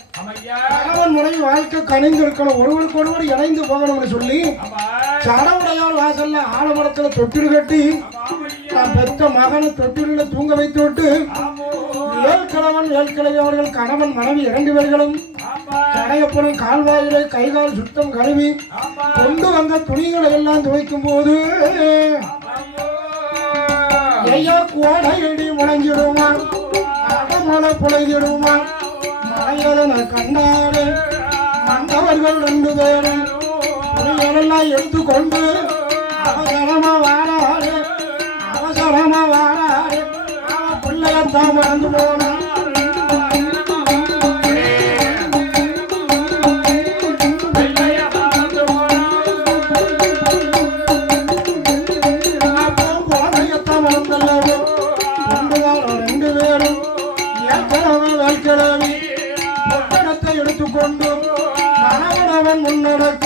கணவன் மனைவி வாழ்க்கை கணிந்து இருக்கணும், ஒருவருக்கு ஒருவர் இணைந்து போகணும்னு சொல்லி சடவுடையார் வாசல்ல ஆலமரத்துல தொட்டில் கட்டி தான் பெற்ற மகனை தொட்டில தூங்க வைத்து விட்டு வேல்கிழவன் வேல்கிழவி அவர்கள் கணவன் மனைவி 2 பேர்களும் கடையப்புறம் கால்வாயிலை கைகால் சுத்தம் கழுவி கொண்டு வந்த துணிகளை எல்லாம் துவைக்கும் போது ஐயா கோடையடி முழங்கிடுமா மழை பொழைதிடுமா மழையதனை கண்டாரு மண்டவர்கள் 2 பேரும் துணிகளெல்லாம் எடுத்துக்கொண்டு அவசரமா வாராரு பிள்ளையத்தான் மறந்து போனான். எடுத்துக்கொண்டு மனவனவன் முன்னடக்க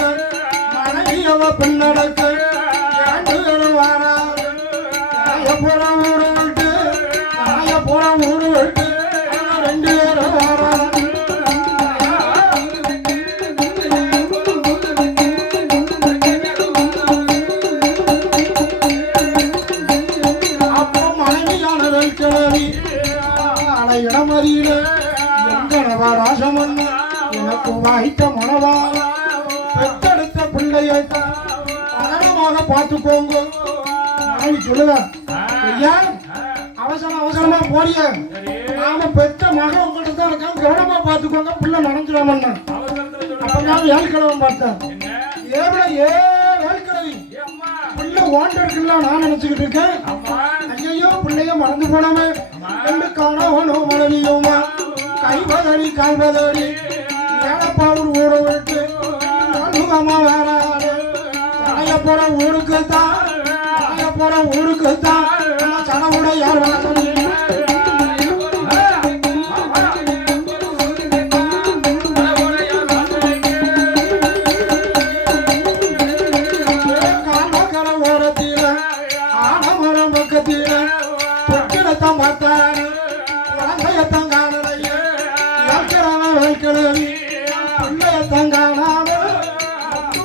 மனைவியவ பின்னடக்க 2 பேரும் வாராது புறம் ஊரு விட்டு 2 பேரும் வாராது. அப்பா ராசமன்னா எனக்கு வாய்த்த மனவாளா பெற்றெடுத்த பிள்ளையை மரணமாக பார்த்துக்கோங்க. மனைவி சொல்லுவேன், ஐயா அவசரமா போறிய, நாம பெற்ற மகன் உங்கள்கிட்ட தான் இருக்கான், கவனமா பார்த்துக்கோங்க, பிள்ளை நடந்துடாமன்னா. அப்பதான் வேல்கிழவன் பார்த்தேன், ஏ வேல்கிழவி பிள்ளை ஓண்ட இருக்குல்ல நான் நினைச்சுக்கிட்டு இருக்கேன். ஐயோ பிள்ளைய மறந்து போடாம ரெண்டு காணவனோ மனைவியோமா கைபதறி கால்பதறி ஏழப்பாவூர் ஊட விட்டு அனுபவமா வேற போற ஊருக்கு தான் சனவுட யார் ஓரத்தில ஆனமரம் பக்கத்தில தொட்டிடத்தான் பார்த்தாரு குழந்தையத்தான் காணலையே வைக்கிறவன் பிள்ளையத்தான் காணாம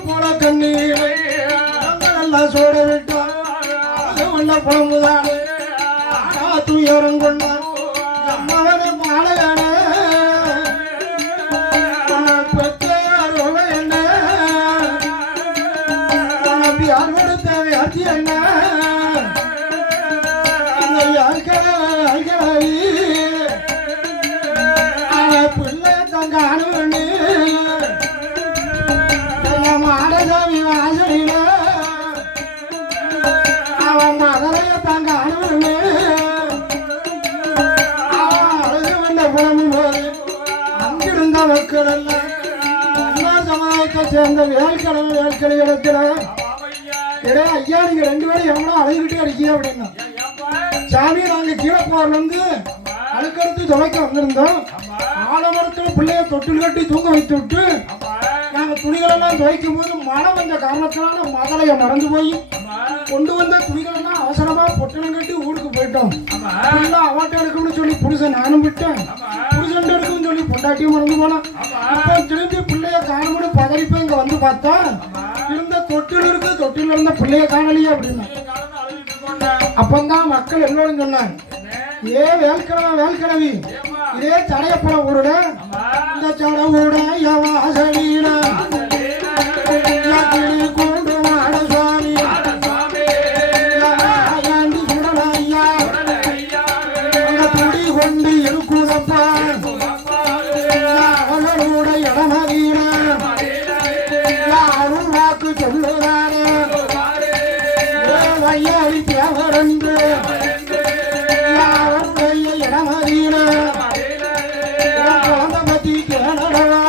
போல கண்ணீரை சோட விட்டான் புலம்புதான் துயரம் கொண்டான் அம்மாவனை மாலையான பெற்றாரோ என்ன யார் கொடுத்த வியாதி என்ன பிள்ளையத்தான் காணுவனு மாடசாமி வாசலில அவன் மகளைய தாங்க அணுவனு அவன் அழகு வந்த புலமும் போது அங்கிருந்த மக்கள் எல்லாம் அண்ணா சமுதாயத்தை சேர்ந்த வேல்கிழமை இடத்துல ஏடே ஐயா நீங்க ரெண்டு பேரும் எவ்வளோ அழகிட்டே இருக்கீங்க அப்படின்னா, சாமி நாங்க கீழே போறதுல இருந்து அழுக்கடுத்து துவைக்க வந்திருந்தோம். ஆலமரத்துல பிள்ளைய தொட்டில் கட்டி தூங்க வைத்து விட்டு நாங்க துணிகளெல்லாம் துவைக்கும் போது மழை வந்த காரணத்தினால மதலைய மறந்து போய் கொண்டு வந்த துணிகளெல்லாம் அவசரமா பொட்டணம் கட்டி ஊருக்கு போயிட்டோம். அவாட்ட எடுக்கணும்னு சொல்லி புருஷன் நானும் விட்டேன், புருஷன் எடுக்கும்னு சொல்லி பொண்டாட்டியும் மறந்து போனான். இப்போ திரும்பி பிள்ளைய காணும்னு பதறிப்ப இங்க வந்து பார்த்தா இருந்த தொட்டில் இருக்கு, தொட்டில் இருந்த பிள்ளைய காணலையே அப்படின்னா. அப்பந்தான் மக்கள் எல்லோரும் சொன்னாங்க, ஏ வேல்கிழவி இதே சடையப்படம் ஊருட இந்த சட ஊட வாசலிட கொண்டு மாட சுவாமி சுடலையா அங்க துடி கொண்டு இருக்குதப்பா அவர்களோட இடமதியில யாரும் வாக்கு சொல்லுறாரு வையாரி தேவரன்று யாருடைய இடமதியில குழந்தை பத்தி கேளவா.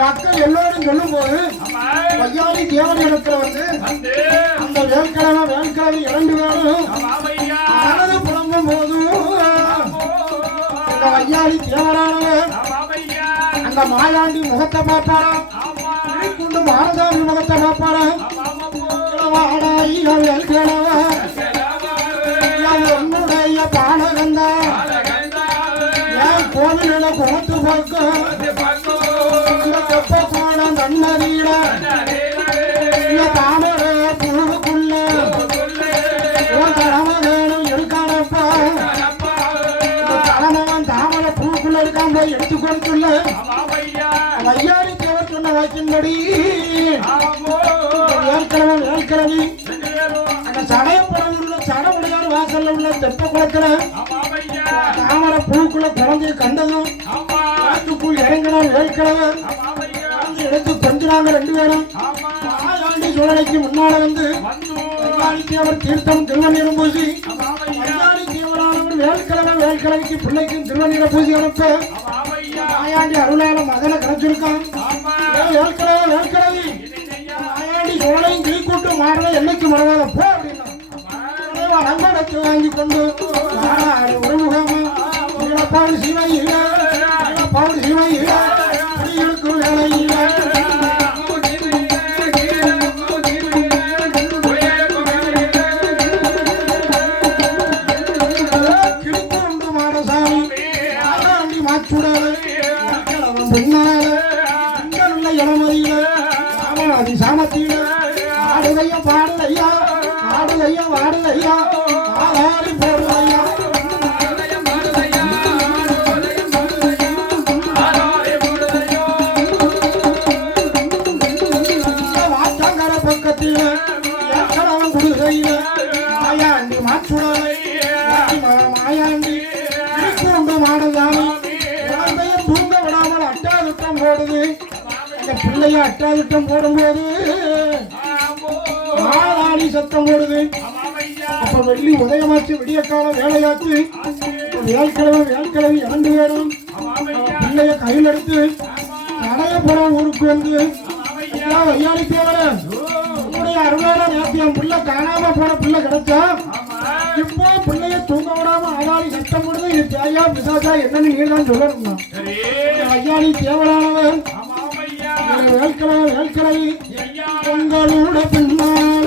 மக்கள் எல்லோரும் சொல்லும் போது வையாரி தேவன் இடத்துல வந்து அந்த வேல்கிழமை இரண்டு பேரும் மனது புலம்பும் போது அந்த வையாரி தேவரானவர் அந்த மாயாண்டி முகத்தை பார்ப்பாராம், கொண்டு மாரசாமி முகத்தை பார்ப்பாராம். உன்னுடைய பாலகந்த என் கோவில குணத்து பக்கம் போன தன்னதியில தாமர புழுவுக்குள்ள தலைமை வேணும் இருக்கானப்பா, தலைமவன் தாமர புழுக்குள்ள இருக்கான் போய் எடுத்து கொடுத்துள்ள வையாரி தேவர் சொன்ன வாக்கின்படி வேல்கிழமை அந்த சடையப்படம் உள்ள சட உடையார் வாசல்ல உள்ள தெப்ப குளத்துல தாமர பூக்குள்ள குழந்தைய கண்டதும் இறங்கினார் வேல்கிழமை. எடுத்து கொஞ்சினாங்க ரெண்டு பேரும். மாயாண்டி சோழனைக்கு முன்னால வந்து வையாரி தேவர் தீர்த்தம் திருவண்ணீரம் பூசி வையாரி தேவரானவர் வேல்கிழமைக்கு பிள்ளைக்கும் திருவண்ணீர பூசி அனுப்ப மாயாண்டி அருளால மகனை கிடைச்சிருக்கான். வேல்கிழமை மாயாண்டி சோழனையும் கிளி கூட்டு மாறல என்னைக்கு மறவாத போ அப்படின்னா அடம்படத்தை வாங்கி கொண்டு ஒரு முகமா பாடு சிவையில பாடு சிவையில குடிகளுக்கும் வேலை இல்லை. கிடுக்குண்டு மாடசாமி மாயாண்டி மாச்சுடலை பின்னால உள்ள இடமதியில சாமதி சாமத்தியில ஆடுதையா பாடுதையா ஆடுதையா வாடுதையா ஆடி போடுதையா சத்தம் போடுது. அந்த பிள்ளைய அட்டாதிட்டம் போடும்போது ஆளாளி சத்தம் போடுது. அப்ப வெள்ளி உதயமாச்சு, விடிய காலம் வேலையாச்சு. வேல்கிழமை இறந்து வேணும். பிள்ளைய கையில் எடுத்து கடையபுரம் ஊருக்கு வந்து வையாளி தேவர உன்னுடைய அருளான நேரத்தை என் பிள்ளை காணாம போன பிள்ளை கிடைச்சா இப்போ பிள்ளைய தூங்க விடாம ஆளாளி சத்தம் போடுது. இது தேயா பிசாசா என்னன்னு நீ தான் சொல்லணும்னா வையாளி தேவரானவன் வேல்கிழமை உங்களோட பின்னால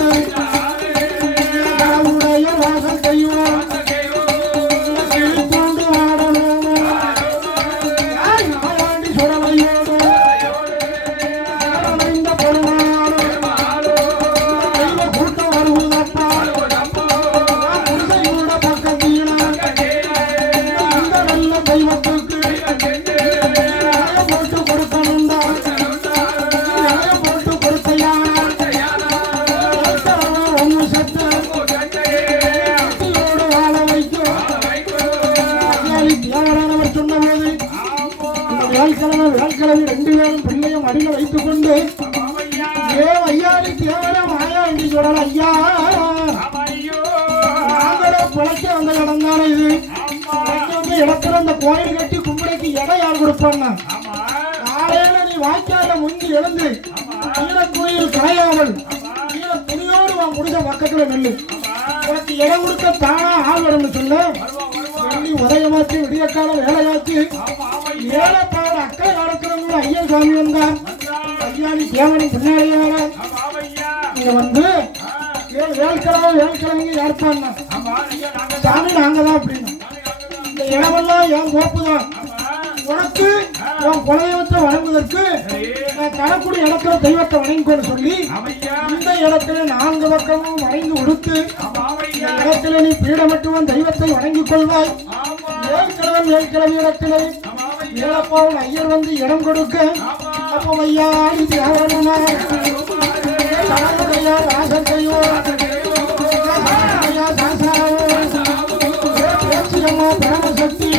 உடைய வாசல் செய்வோம் கொண்டு ஆடணும் நாயாண்டி சுடலையோடு இந்த பொருளாலும் தெய்வ கூட்டம் வருவதப்பா புரிசையோட பக்கத்தீனா இந்த நல்ல தெய்வத்துக்கு போட்டு கொடுக்கணும்டா போட்டு கொடுத்தையா ஒன்று சத்து வாழ வைக்கும் தேவரானவர் சொன்னபோது வேல்கிழமை 2 பேரும் பிள்ளையும் அடியில் வைத்துக் கொண்டு ஐயாடி தேவரா மாயா என்று சொல்லலாம். ஐயா நாங்களோ பிழைக்க வந்த இடம் தானே இது. வந்து இடத்துல அந்த கோயில் கட்டி கும்பிடைக்கு இடம் யார் கொடுப்பாங்க? காலையில நீ வாய்க்கால முந்தி எழுந்து கோயில் கலையாமல் துணியோடு உன் முடிஞ்ச பக்கத்துல நெல்லு. உனக்கு இடம் கொடுக்க தானா ஆள் வரும்னு சொல்ல வெள்ளி உதயமாச்சு, விடிய காலம் வேலையாச்சு. ஏழப்பாவோட அக்கறை நடக்கிறவங்க ஐயா சுவாமி வந்தார். ஐயாடி தேவனும் பின்னாடியார இங்க வந்து வேல்கிழமை யாருப்பாங்க சாமி நாங்க தான் அப்படின்னா இந்த இடமெல்லாம் என் கோப்புதான். உனக்கு உன் குலதெய்வத்தை வணங்குவதற்கு நான் தரக்கூடிய இடத்துல தெய்வத்தை வணங்கிக்கொண்டு சொல்லி இந்த இடத்துல 4 பக்கமும் வணங்கி கொடுத்து இந்த இடத்துல நீ பீடமட்டுவன் தெய்வத்தை வணங்கிக் கொள்வாய். வேல்கிழமை இடத்திலே ஏழப்பாவோட ஐயர் வந்து இடம் கொடுக்க அப்போ ஐயாடி தேவனுமா வாசத்தையோ பேச்சியம்மா பரமசக்தி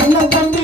சின்ன தம்பி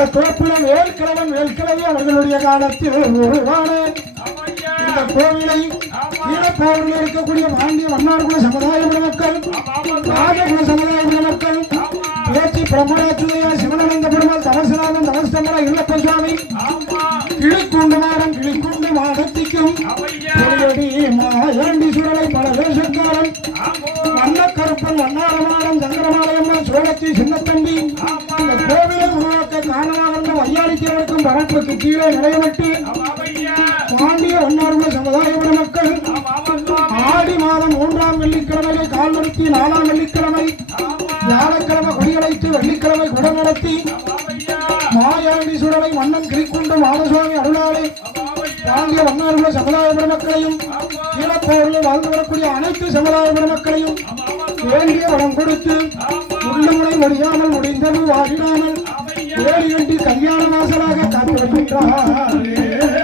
இந்த தோப்புல வேல்கிழவன் வேல்கிழவி அவர்களுடைய காலத்தில் உருவான இந்த கோவிலை ஈழப்போரில் இருக்கக்கூடிய பாண்டிய மன்னார்குல சமுதாய மக்கள் ராஜகுல சமுதாய மக்கள் பேச்சு பிரம்மராட்சுதையா சிவனந்த பெருமாள் தவசநாதன் தவஸ்தம்பர இல்லப்ப சுவாமி கிளிக்குண்டு கிளிக்குண்டு மாடத்திக்கும் மாயாண்டி சுடலை பல வேஷக்காரன் வண்ணக்கருப்பன் வண்ணாரமாடம் சங்கரமாலயம்மன் சோழத்தி சின்னத்தம்பி இந்த கோவிலை உருவாக்க காரணமாக இருந்த வையாளிக்கிறவருக்கும் பரப்புக்கு கீழே நிலையமிட்டு பாண்டிய வண்ணார்குல சமுதாய மக்கள் ஆடி மாதம் 3ஆம் வெள்ளிக்கிழமையை கால் நிறுத்தி 4ஆம் வெள்ளிக்கிழமை வியாழக்கிழமை கொடியடைத்து வெள்ளிக்கிழமை குடம் நடத்தி மாயாண்டி சுடலை மன்னன் கிளிக்குண்டு மாதசுவாமி அருளாளே பாண்டிய வண்ணார்குல சமுதாய பெருமக்களையும் ஈழப்போரில் வாழ்ந்து வரக்கூடிய அனைத்து சமுதாய பெருமக்களையும் வேண்டிய வளம் கொடுத்து உள்ளமுறை முடியாமல் முடிந்தது வாழிடாமல் ஏழு கட்டி கல்யாண வாசலாக காத்து வருகின்றார்.